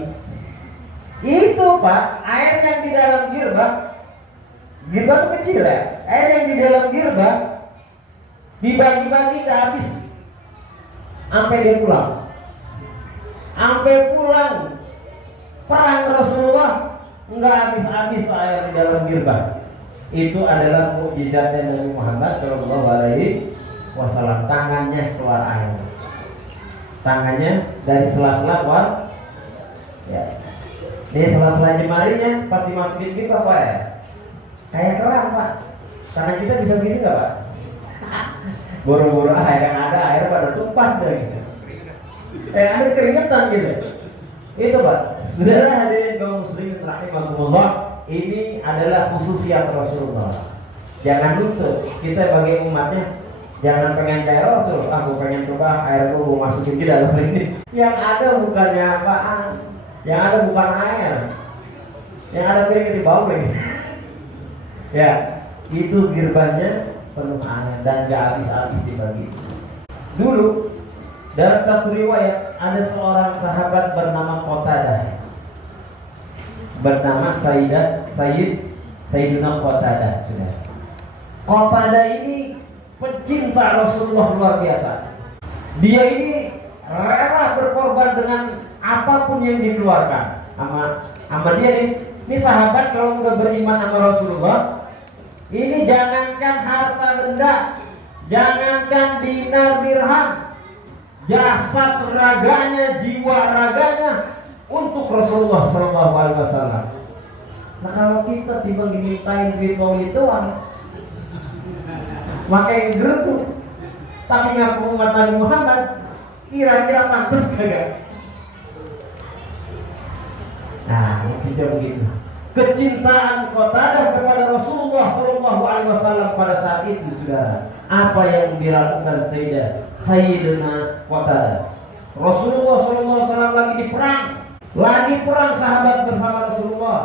Itu Pak, air yang di dalam girbah itu kecil ya. Air yang di dalam girbah dibagi-bagi nggak habis sampai dia pulang. Sampai pulang perang Rasulullah nggak habis-habis air di dalam girbah. Itu adalah mukjizatnya Nabi Muhammad Shallallahu Alaihi Wasallam. Tangannya keluar air. Tangannya dari sela-sela keluar. Ya. Ini sela-sela jemarinya pas dimasukin gitu Pak ya. Kayak keran Pak. Tangan kita bisa begini nggak Pak? Buru-buru air yang ada air pada tumpah deh gitu. Ada keringetan gitu. Itu Pak. Saudara hadirin kaum muslimin rahimakumullah, ini adalah khususiat Rasulullah. Jangan lupa kita sebagai umatnya jangan pengen kayak Rasul. Aku pengen coba air gua masukin ke dalam ini. Yang ada bukannya apaan? Yang ada bukan air. Yang ada kering di bawah ini. Ya, itu girbahnya penuh air dan gak habis-habis dibagi. Dulu dalam satu riwayat ada seorang sahabat bernama Qatadah, bernama Sayyidina Qatadah. Qatadah ini pecinta Rasulullah luar biasa. Dia ini rela berkorban dengan apapun yang dikeluarkan sama dia nih. Ini sahabat kalau udah beriman sama Rasulullah, ini jangankan harta benda, jangankan dinar dirham, jasad raganya, jiwa raganya untuk Rasulullah Shallallahu Alaihi Wasallam. Nah kalau kita tiba dimintain duit maulid doang, makanya gerutu, tapi ngaku umat Nabi Muhammad, kira-kira pantas kagak? Nah, itu begitu. Kecintaan Qatadah kepada Rasulullah Shallallahu Alaihi Wasallam pada saat itu, saudara. Apa yang dilakukan Sayyidina Qatadah? Rasulullah Shallallahu Alaihi Wasallam lagi perang sahabat bersama Rasulullah.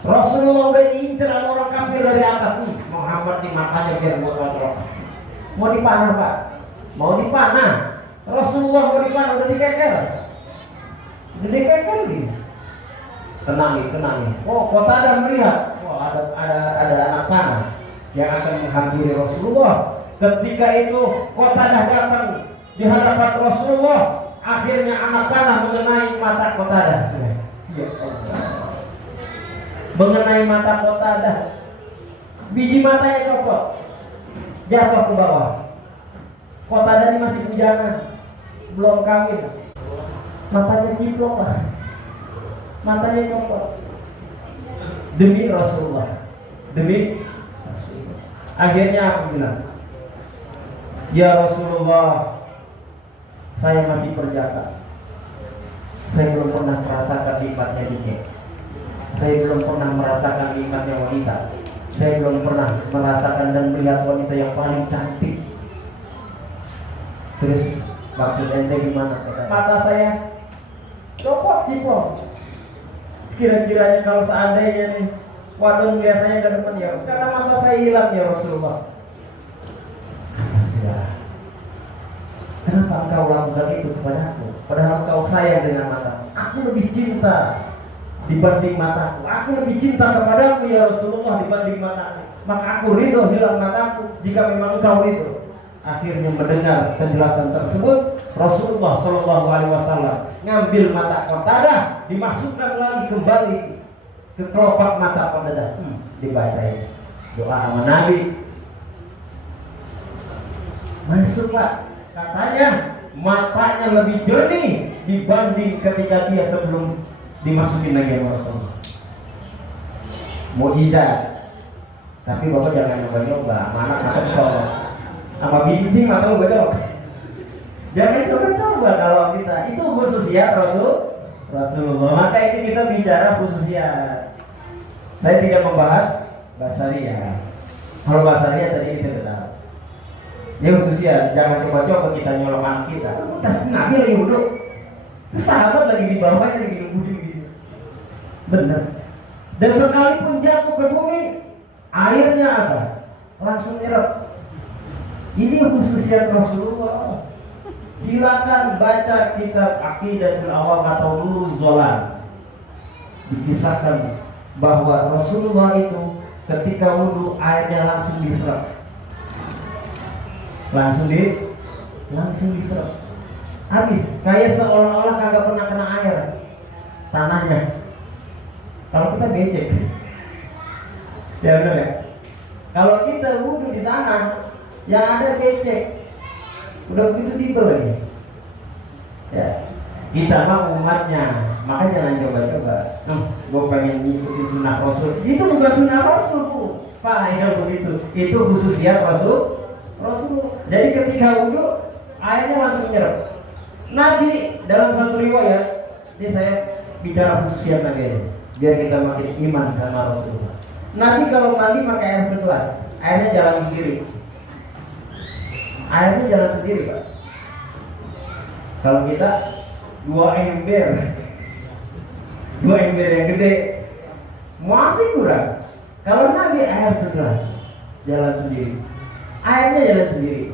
Rasulullah udah diincar sama orang kafir dari atas nih. Muhammad di matanya biar buat kontrol. Mau dipanah Pak? Mau dipanah? Rasulullah mau dipanah udah dikeker. Udah dikeker nih. Tenang nih. Oh, Qatadah melihat, oh ada anak panah yang akan menghampiri Rasulullah. Ketika itu Qatadah datang di hadapan Rasulullah, akhirnya anak panah mengenai mata Qatadah. Ya Allah. Mengenai mata Qatadah, biji matanya copot, jatuh ke bawah. Qatadah ini masih bujangan, belum kawin, matanya ciplok Pak. Matanya copot demi Rasulullah. Akhirnya aku bilang, ya Rasulullah, saya masih perjaka. Saya belum pernah merasakan nikmatnya dikit. Saya belum pernah merasakan nikmatnya wanita. Saya belum pernah merasakan dan melihat wanita yang paling cantik. Terus maksud ente gimana? Mata saya copot ciplok. Kira-kiranya kalau seandainya nih wadon biasanya ke depan ya, karena mata saya hilang ya Rasulullah. Kenapa engkau lakukan itu kepadaku? Padahal engkau sayang dengan matamu. Aku lebih cinta dibanding mataku. Aku lebih cinta kepadamu ya Rasulullah dibanding mataku. Maka aku ridho hilang mataku jika memang engkau ridho. Akhirnya mendengar penjelasan tersebut, Rasulullah Shallallahu Alaihi Wasallam ngambil mata Qatadah, dimasukkan lagi kembali ke kelopak mata Qatadah. Dibacain doa sama Nabi. Masuk Pak, katanya matanya lebih jernih dibanding ketika dia sebelum dimasukin lagi sama Rasulullah. Mukjizat. Tapi Bapak jangan nyoba-nyoba, mana masuk sholat sama bincing atau bedok. Jangan coba-coba kalau kita itu khususnya Rasulullah. Maka ini kita bicara khususnya. Saya tidak membahas basariah. Kalau basariah tadi kita sudah tahu. Ini khususnya, jangan coba-coba kita nyolong anak kita. Nabi lagi wudhu, sahabat lagi di bawahnya lagi nunggu gitu. Benar. Dan sekalipun jatuh ke bumi, airnya apa? Langsung nyerap. Ini khususnya Rasulullah. Silakan baca kitab Aqidatul Awam atau Nurul Zolan. Dikisahkan bahwa Rasulullah itu ketika wudhu airnya langsung diserap. Langsung diserap. Habis, kayak seolah-olah kagak pernah kena air tanahnya. Kalau kita becek, ya benar ya. Kalau kita wudhu di tanah, yang ada becek, udah begitu tiba lagi. Ya, kita mah umatnya, makanya jangan coba-coba. Gue pengen ngikutin sunnah Rasul. Itu bukan sunnah Rasul, Pak. Ya begitu. Itu khususnya Rasul. Jadi ketika wudhu, airnya langsung nyerap. Nabi dalam satu riwayat, ini saya bicara khususnya Nabi, biar kita makin iman sama Rasulullah. Nabi kalau mandi pakai air segelas, airnya jalan sendiri. Airnya jalan sendiri, Pak. Kalau kita 2 ember yang gede masih kurang. Kalau Nabi air segelas jalan sendiri, airnya jalan sendiri.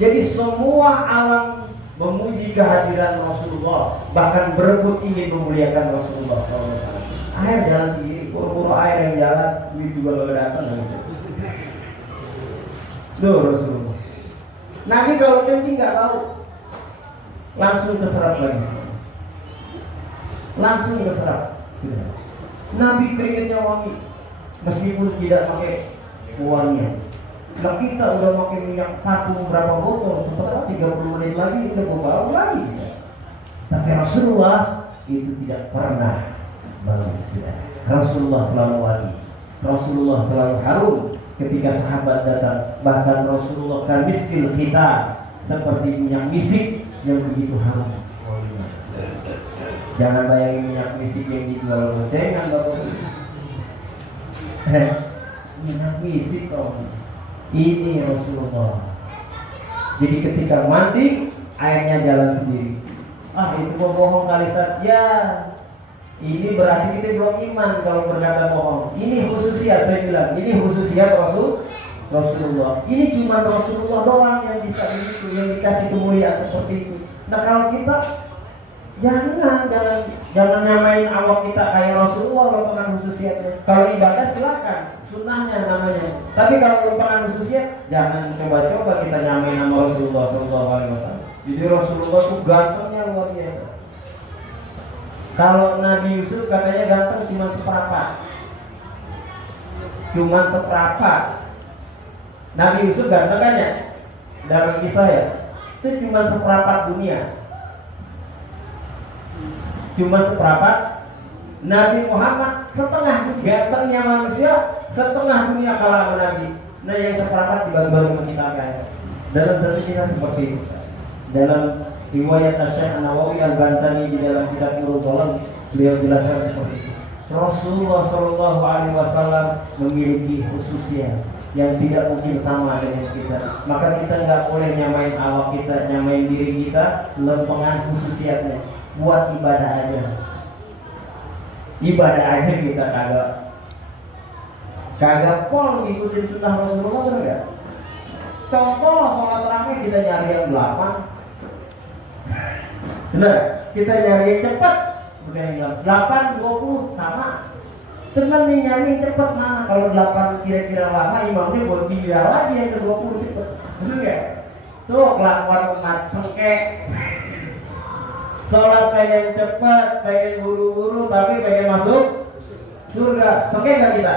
Jadi semua alam memuji kehadiran Rasulullah, bahkan berebut ingin memuliakan Rasulullah SAW. Air jalan sendiri, buru-buru air yang jalan, duit juga gak datang. Tuh Rasulullah. Nabi kalau kencing nggak tahu, langsung keserap lagi. Langsung keserap. Nabi keringetnya wangi, meskipun tidak pakai wangian. Nah kita udah pakai minyak parfum berapa botol, setelah 30 menit lagi kita bau lagi. Tapi Rasulullah itu tidak pernah bau. Rasulullah selalu wangi, Rasulullah selalu harum. Ketika sahabat datang, bahkan Rasulullah kan miskil kita seperti minyak misik yang begitu harum. Jangan bayangin minyak misik yang dijual gocengan, Bapak. Minyak misik kok. Ini Rasulullah. Jadi ketika mandi, airnya jalan sendiri. Itu bohong kali saja. Ini berarti kita belum iman kalau berkata bohong. Ini khususnya saya bilang, ini khususnya Rasulullah. Ini cuma Rasulullah doang yang bisa begitu, yang dikasih kemuliaan seperti itu. Nah kalau kita jangan nyamain awak kita kayak Rasulullah merupakan khususnya. Kalau ibadah silakan, sunnahnya namanya. Tapi kalau merupakan khususnya, jangan coba-coba kita nyamain nama Rasulullah SAW. Jadi Rasulullah itu gantengnya luar biasa. Kalau Nabi Yusuf katanya ganteng cuma seperempat. Nabi Yusuf ganteng kan ya? Dalam kisah ya, itu cuma seperempat dunia. Cuma seperempat. Nabi Muhammad setengah gantengnya manusia, setengah dunia kalah sama Nabi. Nah yang seperempat dibagi-bagi sama kita kan. Dalam satu kisah seperti itu. Dalam riwayat Syekh An-Nawawi Al-Bantani di dalam kitab Nurul Zolan, beliau jelaskan seperti itu. Rasulullah SAW memiliki khususnya yang tidak mungkin sama dengan kita. Maka kita nggak boleh nyamain awak kita, nyamain diri kita, lempengan khususnya. Buat ibadah aja. Ibadah aja kita kagak pol ngikutin sunnah Rasulullah, bener gak? Contoh sholat tarawih kita nyari yang 8. Bener, kita nyari yang cepat, bukan yang 8-20 sama. Cuman nih nyari yang cepat mana? Kalau 8 kira-kira lama, imamnya buat biar lagi yang ke-20 cepat. Bener gak? Tuh kelakuan umat cengkek. Sholat pengen cepat, pengen buru-buru, tapi pengen masuk surga. Sengke gak kita?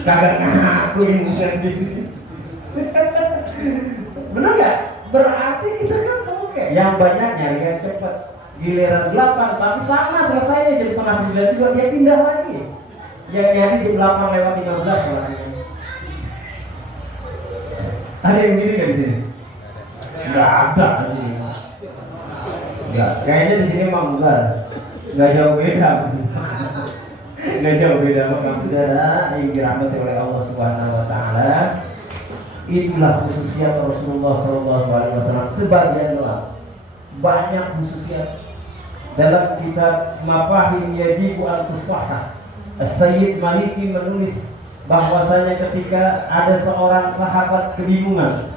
Kagak ngakuin sendiri. Bener gak? Berarti kita kan sengke. Yang banyak nyari yang cepat. Giliran 8, tapi sama selesainya jam 8:30 juga dia pindah lagi. Yang nyari jam 8:15 sholatnya. Ada yang gini gak di sini? Gak ada. Enggak, kayaknya di sini mah enggak jauh beda. Enggak jauh beda sama saudara yang dirahmati oleh Allah Subhanahu wa taala. Itulah khususiyat Rasulullah SAW. Sebagian lah, banyak khususiyat. Dalam kitab Mafahim Yajibu Al-Tusahah, As-Sayyid Maliki menulis bahwasanya ketika ada seorang sahabat kebingungan,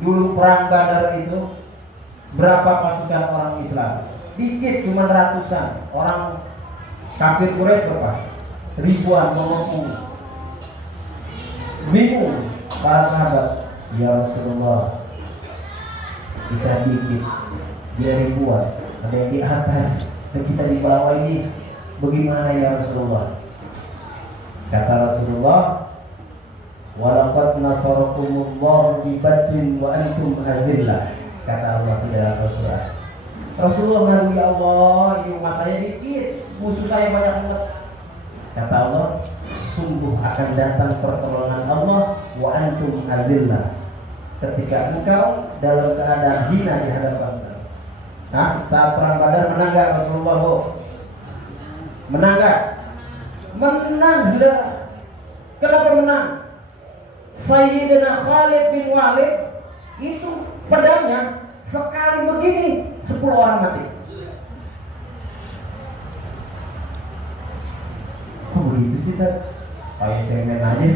dulu perang Badar itu berapa pasukan orang Islam? Dikit, cuma ratusan. Orang kafir Quraisy berapa? Ribuan, mengepung. Bingung para sahabat, ya Rasulullah, kita dikit, dia ribuan, ada yang di atas dan kita di bawah ini, bagaimana ya Rasulullah? Kata Rasulullah, walaqad nasarakumullahu bi badrin wa antum azillah. Kata Allah di dalam Al-Quran. Rasulullah mengatakan, ya Allah, ini umat saya dikit, musuh saya banyak banget. Kata Allah, sungguh akan datang pertolongan Allah wa antum azillah, ketika engkau dalam keadaan hina di hadapan Allah. Nah, saat perang Badar menang gak Rasulullah? Menang gak? Menang sudah. Kenapa menang? Sayyidina Khalid bin Walid itu pedangnya sekali begini 10 orang mati. Kok begitu sih, Tad? Kayak cemen aja,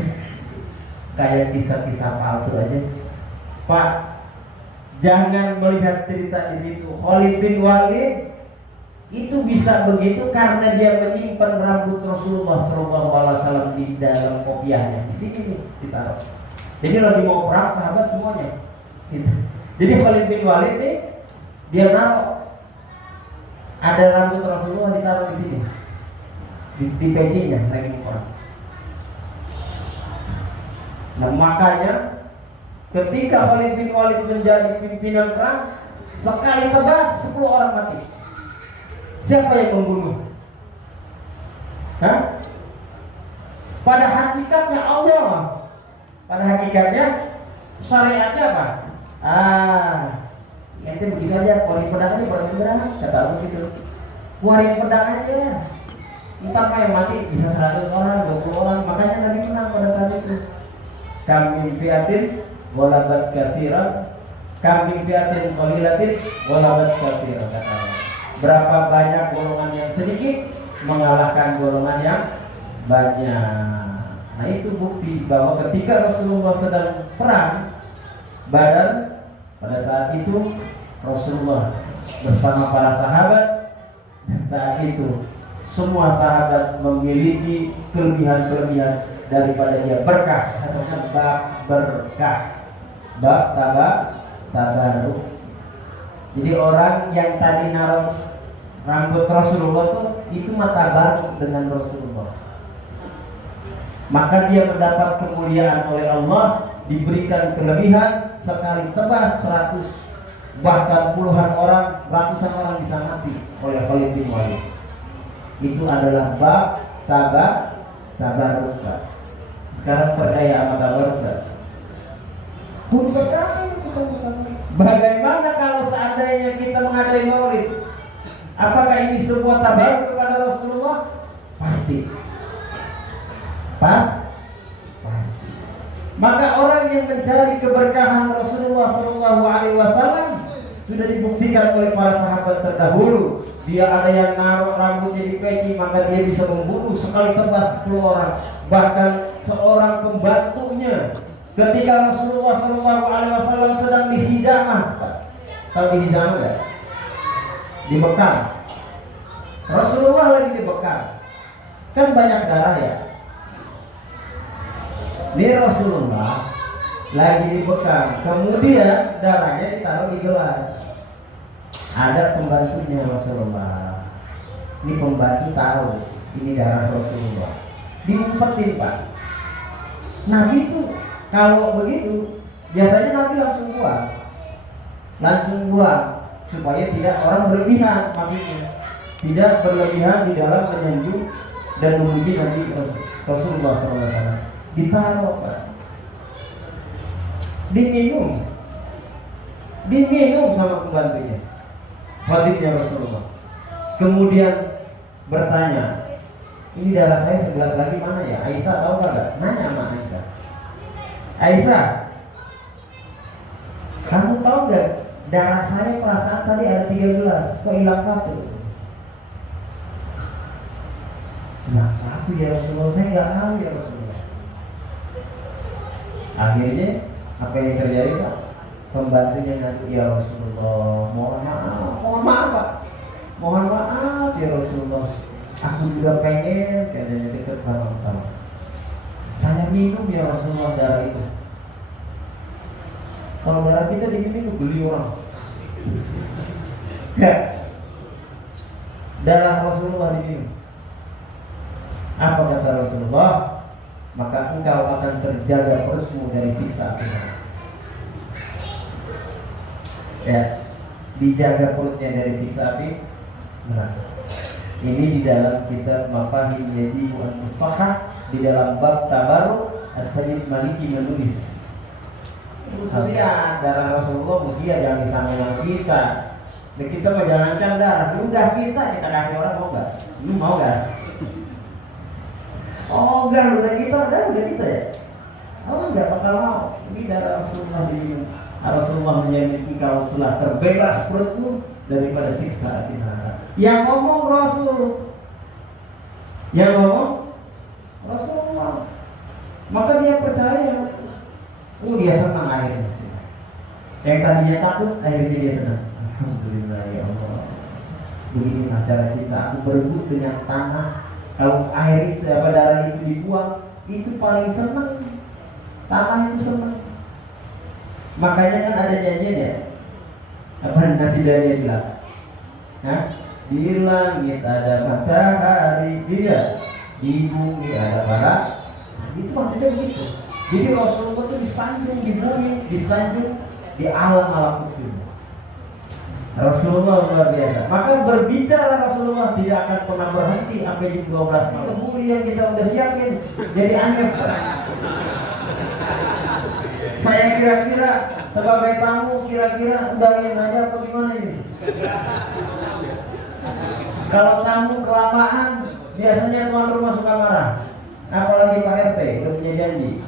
kayak kisah-kisah palsu aja. Pak, jangan melihat cerita di situ. Khalid bin Walid itu bisa begitu karena dia menyimpan rambut Rasulullah SAW di dalam kopiahnya. Di sini nih ditaruh. Jadi lagi mau perang sahabat semuanya. Gitu. Jadi Khalid bin Walid nih, dia naruh ada rambut Rasulullah ditaruh di sini, di pecinya lagi mau perang. Nah makanya ketika Khalid bin Walid menjadi pimpinan perang, sekali tebas 10 orang mati. Siapa yang membunuh? Hah? Pada hakikatnya Allah. Pada hakikatnya syariatnya apa? Nanti begitu aja, keluarin pedang aja, keluarin pedang. Saya tahu begitu. Keluarin pedang aja. Ntar yang mati bisa 100 orang, 20 orang. Makanya Nabi menang pada saat itu. Kami fiatin walabat katsiran, kami fiatin qalilatin walabat katsiran. Berapa banyak golongan yang sedikit mengalahkan golongan yang banyak. Nah itu bukti bahwa ketika Rasulullah sedang perang Badar, pada saat itu Rasulullah bersama para sahabat, dan saat itu semua sahabat memiliki kelebihan-kelebihan daripada dia berkah, katanya bab berkah, bab tabaruk. Jadi orang yang tadi naruh rambut Rasulullah itu mata baru dengan Rasulullah, maka dia mendapat kemuliaan oleh Allah, diberikan kelebihan sekali tebas 100 bahkan puluhan orang, ratusan orang bisa mati oleh Khalid bin Walid. Itu adalah bab tabaruk. Sekarang percaya sama tabaruk. Bagaimana kalau seandainya kita mengadakan maulid? Apakah ini sebuah tabaruk kepada Rasulullah? Pasti. Maka orang yang mencari keberkahan Rasulullah SAW sudah dibuktikan oleh para sahabat terdahulu. Dia ada yang naruh rambutnya di peci, maka dia bisa membunuh sekali tebas 10 orang. Bahkan seorang pembantunya ketika Rasulullah SAW sedang di hijamah. Tahu di hijamah enggak? Di Mekah. Rasulullah lagi di Mekah. Kan banyak darah ya. Ini Rasulullah lagi di Mekah. Kemudian darahnya ditaruh di gelas. Ada pembantunya Rasulullah. Ini pembantu tahu ini darah Rasulullah. Diumpetin, Pak. Nabi itu kalau begitu biasanya Nabi langsung buang supaya tidak orang berlebihan, maksudnya tidak berlebihan di dalam menyanjung dan memuji Nabi Rasulullah SAW. Ditaruh, Pak. Diminum sama pembantunya, khalifnya Rasulullah. Kemudian bertanya, ini darah saya segelas lagi mana ya? Aisyah tahu nggak? Nanya sama Aisyah. Aisyah, Kamu tahu nggak? Darah saya perasaan tadi ada 13, kok hilang 1? Hilang 1 ya Rasulullah, saya nggak tahu ya Rasulullah. Akhirnya apa yang terjadi Pak? Pembantunya nanti ya Rasulullah, mohon maaf Pak, mohon maaf ya Rasulullah. Aku juga pengen katanya dekat sama kamu. Saya minum ya Rasulullah darah itu. Kalau darah kita diminum beli orang. Ya. Darah Rasulullah diminum. Apa kata Rasulullah? Maka engkau akan terjaga perutmu dari siksa api. Ya, dijaga perutnya dari siksa api neraka. Ini di dalam kitab Mafahim Yaji wa Nusahah, di dalam bab tabarruk As-Sayyid Maliki menulis. Musia darah Rasulullah, musia jangan disamain kita. Dan kita mah jangankan darah, udah kita kasih orang, mau nggak? Lu mau nggak? Oh enggak, udah kita ya. Oh enggak bakal mau. Ini darah Rasulullah diminum. Rasulullah menjamin engkau telah terbebas perutmu daripada siksa api neraka. Yang ngomong Rasul, yang ngomong Rasulullah. Maka dia percaya. Dia senang akhirnya. Yang tadinya takut akhirnya dia senang. Alhamdulillah ya Allah. Begini cara kita. Aku berebut dengan tanah. Kalau air itu darah itu dibuang, itu paling senang. Tanah itu senang. Makanya kan ada janjinya. Apa nasi dia bilang? Di langit ada matahari, tidak. Di bumi ada para. Itu maksudnya begitu. Jadi Rasulullah itu disanjung di bumi, disanjung di alam itu. Rasulullah luar biasa. Maka berbicara Rasulullah tidak akan pernah berhenti sampai di 12 malam. Bumi yang kita udah siapin jadi aneh. Saya kira-kira sebagai tamu kira-kira undangin aja apa gimana ini? Kalau tamu kelamaan biasanya tuan rumah suka marah. Apalagi Pak RT udah punya janji.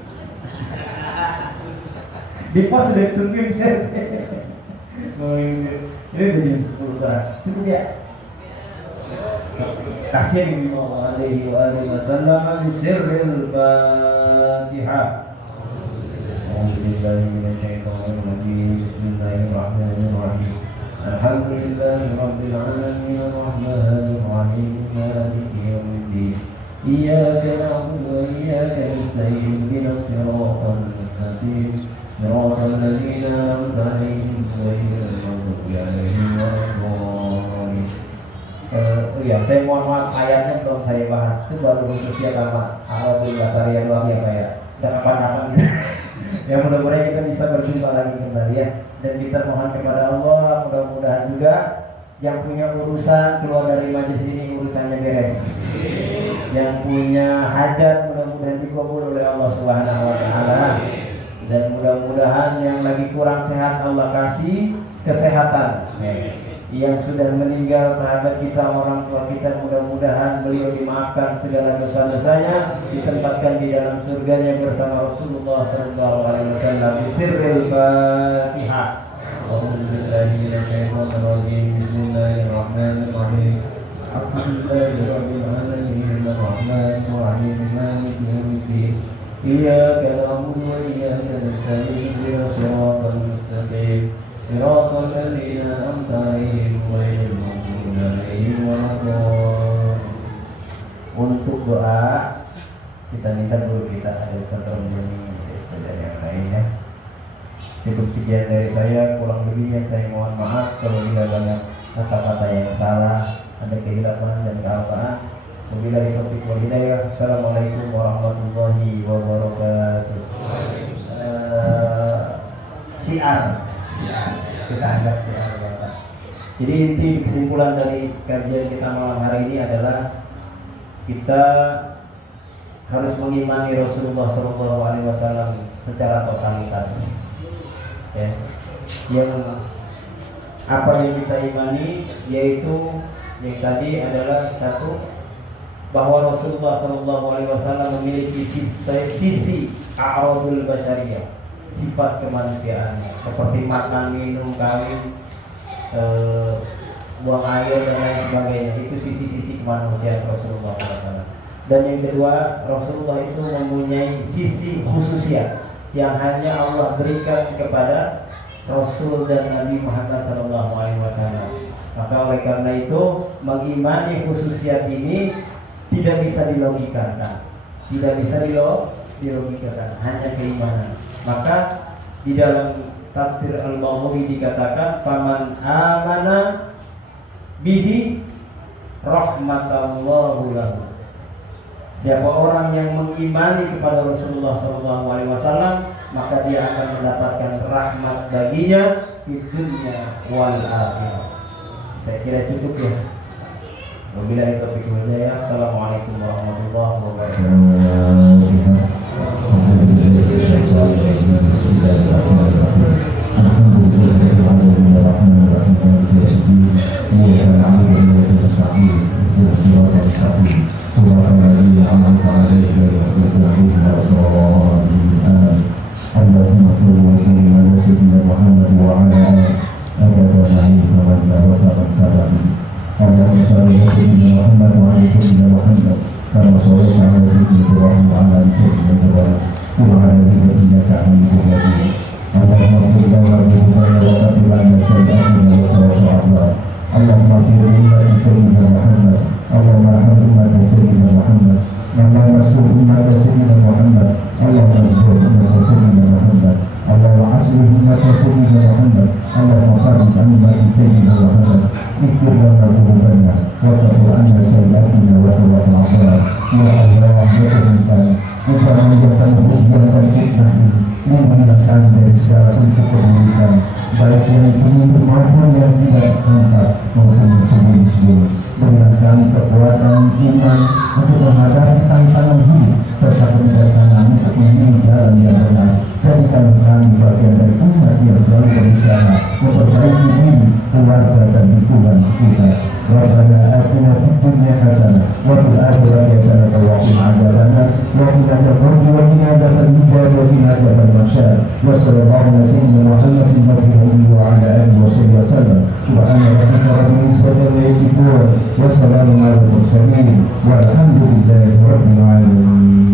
Di pos udah tungguin RT. Ini udah jam 10 kan. Cukup ya. Sallallahu alaihi wasallam di sirril Fatihah. Bismillahirrahmanirrahim. Alhamdulillahirabbil alamin arrahmanir rahim maliki yaumiddin. Iyyaka na'budu wa iyyaka nasta'in ihdinas siratal mustaqim. Siratal ladzina an'amta 'alaihim ghairil maghdubi 'alaihim waladdallin. Saya mohon maaf ayatnya belum saya bahas. Itu baru khususnya sama Alhamdulillah Syariah Luar ya Pak ya. Dan kapan-kapan gitu. Ya mudah-mudahan kita bisa berjumpa lagi kembali ya. Dan kita mohon kepada Allah mudah-mudahan juga yang punya urusan keluar dari majelis ini urusannya beres. Yang punya hajat mudah-mudahan dikabul oleh Allah Subhanahu wa taala. Dan mudah-mudahan yang lagi kurang sehat Allah kasih kesehatan. Yang sudah meninggal sahabat kita, orang tua kita, mudah-mudahan beliau dimaafkan segala dosa-dosanya, ditempatkan di dalam surganya bersama Rasulullah sallallahu alaihi wasallam. Sirrul Fatihah. Bismillahirrahmanirrahim. Alhamdulillahirabbil alamin arrahmanir rahim maliki yaumiddin. Iyyaka na'budu wa iyyaka nasta'in ihdinas siratal mustaqim. Siratal ladzina an'amta 'alaihim ghairil maghdubi 'alaihim waladdallin. Untuk doa kita minta dulu kita ada satu ini dan yang lainnya. Cukup sekian dari saya, kurang lebihnya saya mohon maaf kalau tidak banyak kata-kata yang salah, ada kehilapan dan kealpaan. Wabillahi taufiq wal hidayah. Assalamualaikum warahmatullahi wabarakatuh. Syiar kita anggap syiar ya. Jadi inti kesimpulan dari kajian kita malam hari ini adalah kita harus mengimani Rasulullah SAW secara totalitas. Ya. Yang apa yang kita imani yaitu yang tadi adalah satu, bahwa Rasulullah SAW memiliki sisi a'radul basyariyah, sifat kemanusiaannya, seperti makan, minum, kawin, buang air dan lain sebagainya. Itu sisi-sisi kemanusiaan Rasulullah SAW. Dan yang kedua, Rasulullah itu mempunyai sisi khususiyat yang hanya Allah berikan kepada Rasul dan Nabi Muhammad SAW. Maka oleh karena itu mengimani khususiyat ini tidak bisa dilogikakan, hanya keimanan. Maka di dalam tafsir Al-Baghawi dikatakan faman amana bihi rahmatallahu lahu. Siapa orang yang mengimani kepada Rasulullah SAW, maka dia akan mendapatkan rahmat baginya di dunia wal akhirah. Saya kira cukup ya. Wabillahi taufiq wal hidayah. Assalamualaikum warahmatullahi wabarakatuh. Allahumma salli wa sallim ala sayyidina Muhammad wa ala alihi wa sahbihi. Allahumma salli ala sayyidina Muhammad wa ala sayyidina Muhammad kama shallaita ala sayyidina Ibrahim wa ala ali sayyidina Ibrahim wa ala alihi innaka Hamidum Majid. Allahumma qul lana bi hudana wa qil lana sayyi'atina wa tawaffana. Allahumma qul lana sayyidina Muhammad. Allahumma arhamna sayyidina Muhammad. Allahumma astur ummata sayyidina Muhammad. Allahumma astur ummata sayyidina Muhammad. Allahumma astur ummata sayyidina Muhammad. Allahumma farij an ummati sayyidina Muhammad. Ighfir lana dhunubana wa ghfir anna sayyi'atina wa tawaffana salih. Ya Allah, ya Tuhan, Engkau menjadikan ujian dan fitnah ini menghilangkan dari segala bentuk keburukan, baik yang dipenuhi maupun yang tidak diangkat maupun sebelum-sebelum. Berikan kami kekuatan iman untuk menghadapi tantangan hidup serta kebijaksanaan untuk memilih jalan yang benar. Jadikan kami bagian dari umat yang selalu berusaha memperbaiki diri, keluarga dan lingkungan sekitar. Rabbana atina fid dunya hasanah wa fil akhirati hasanah wa qina adzabannar wa qina adzabannar wa qina adzabannar wa qina adzabannar. Wa sallallahu ala sayyidina Muhammadin wa ala alihi wa sahbihi wasallam. Subhana rabbika rabbil izzati amma yasifun wa salamun alal mursalin walhamdulillahi rabbil alamin.